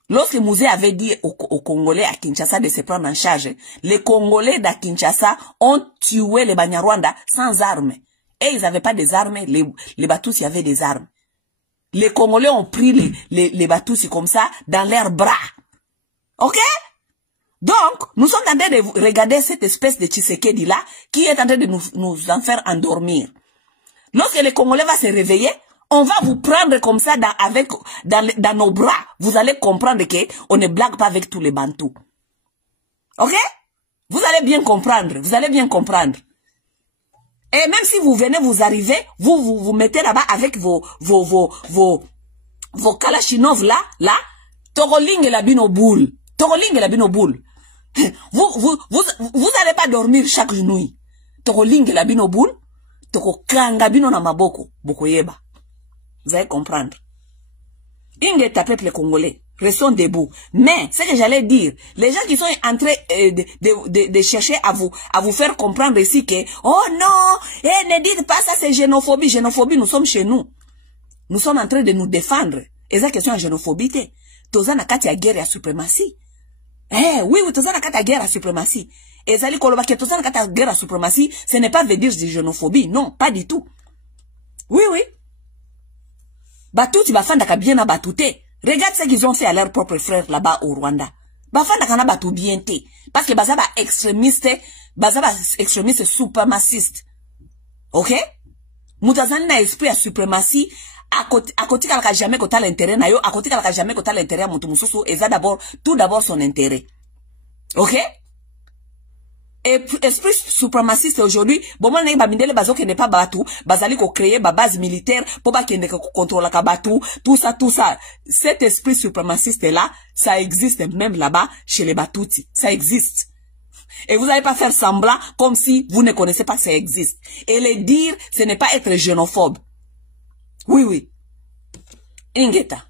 Lorsque Mouzé avait dit aux Congolais à Kinshasa de se prendre en charge, les Congolais de Kinshasa ont tué les Banyarwanda sans armes. Et ils n'avaient pas des armes, les Batusi avaient des armes. Les Congolais ont pris les Batusi comme ça dans leurs bras. Ok? Donc, nous sommes en train de regarder cette espèce de Tshisekedi là qui est en train de nous en faire endormir. Lorsque les Congolais vont se réveiller, on va vous prendre comme ça dans nos bras. Vous allez comprendre qu'on ne blague pas avec tous les Bantous. Ok? Vous allez bien comprendre. Vous allez bien comprendre. Et même si vous venez, vous arrivez, vous mettez là-bas avec vos Kalachnikov là, Toroling et la binoboule. Toroling et la binoboule. Vous allez pas dormir chaque nuit. Toroling et la binoboule. Toko kanga bino na maboko. Bokoyeba. Vous allez comprendre. Ingeta peuple congolais, restons debout. Mais, ce que j'allais dire, les gens qui sont en train de chercher à vous faire comprendre ici que, oh non, ne dites pas ça, c'est xénophobie. Xénophobie, nous sommes chez nous. Nous sommes en train de nous défendre. Et ça, question de xénophobie, tozana kati ya guerre à suprématie. Oui, tozana kati ya guerre à suprématie. Et ça, tozana kati ya guerre à suprématie, ce n'est pas veut dire de xénophobie. Non, pas du tout. Oui. Batuti bafandaka bien na batute. Regarde ce qu'ils ont fait à leurs propres frères là-bas au Rwanda. Bafandaka na batu bien te. Parce que bazaba extrémiste suprémaciste. Ok? Moutazani na esprit à suprématie. À côté kalaka jamais kota l'intérêt na yo. À côté kalaka jamais kota l'intérêt à mutu mususu. Et ça tout d'abord son intérêt. Ok? Et esprit suprémaciste aujourd'hui, bon moi ba mindele bazo ke ne pas batu, bazali ko créer ba base militaire pour ba kende ko contrôler ka batu, tout ça. Cet esprit suprémaciste là, ça existe même là-bas chez les Batuti, ça existe. Et vous n'allez pas faire semblant comme si vous ne connaissez pas que ça existe. Et le dire, ce n'est pas être xénophobe. Oui. Ingeta.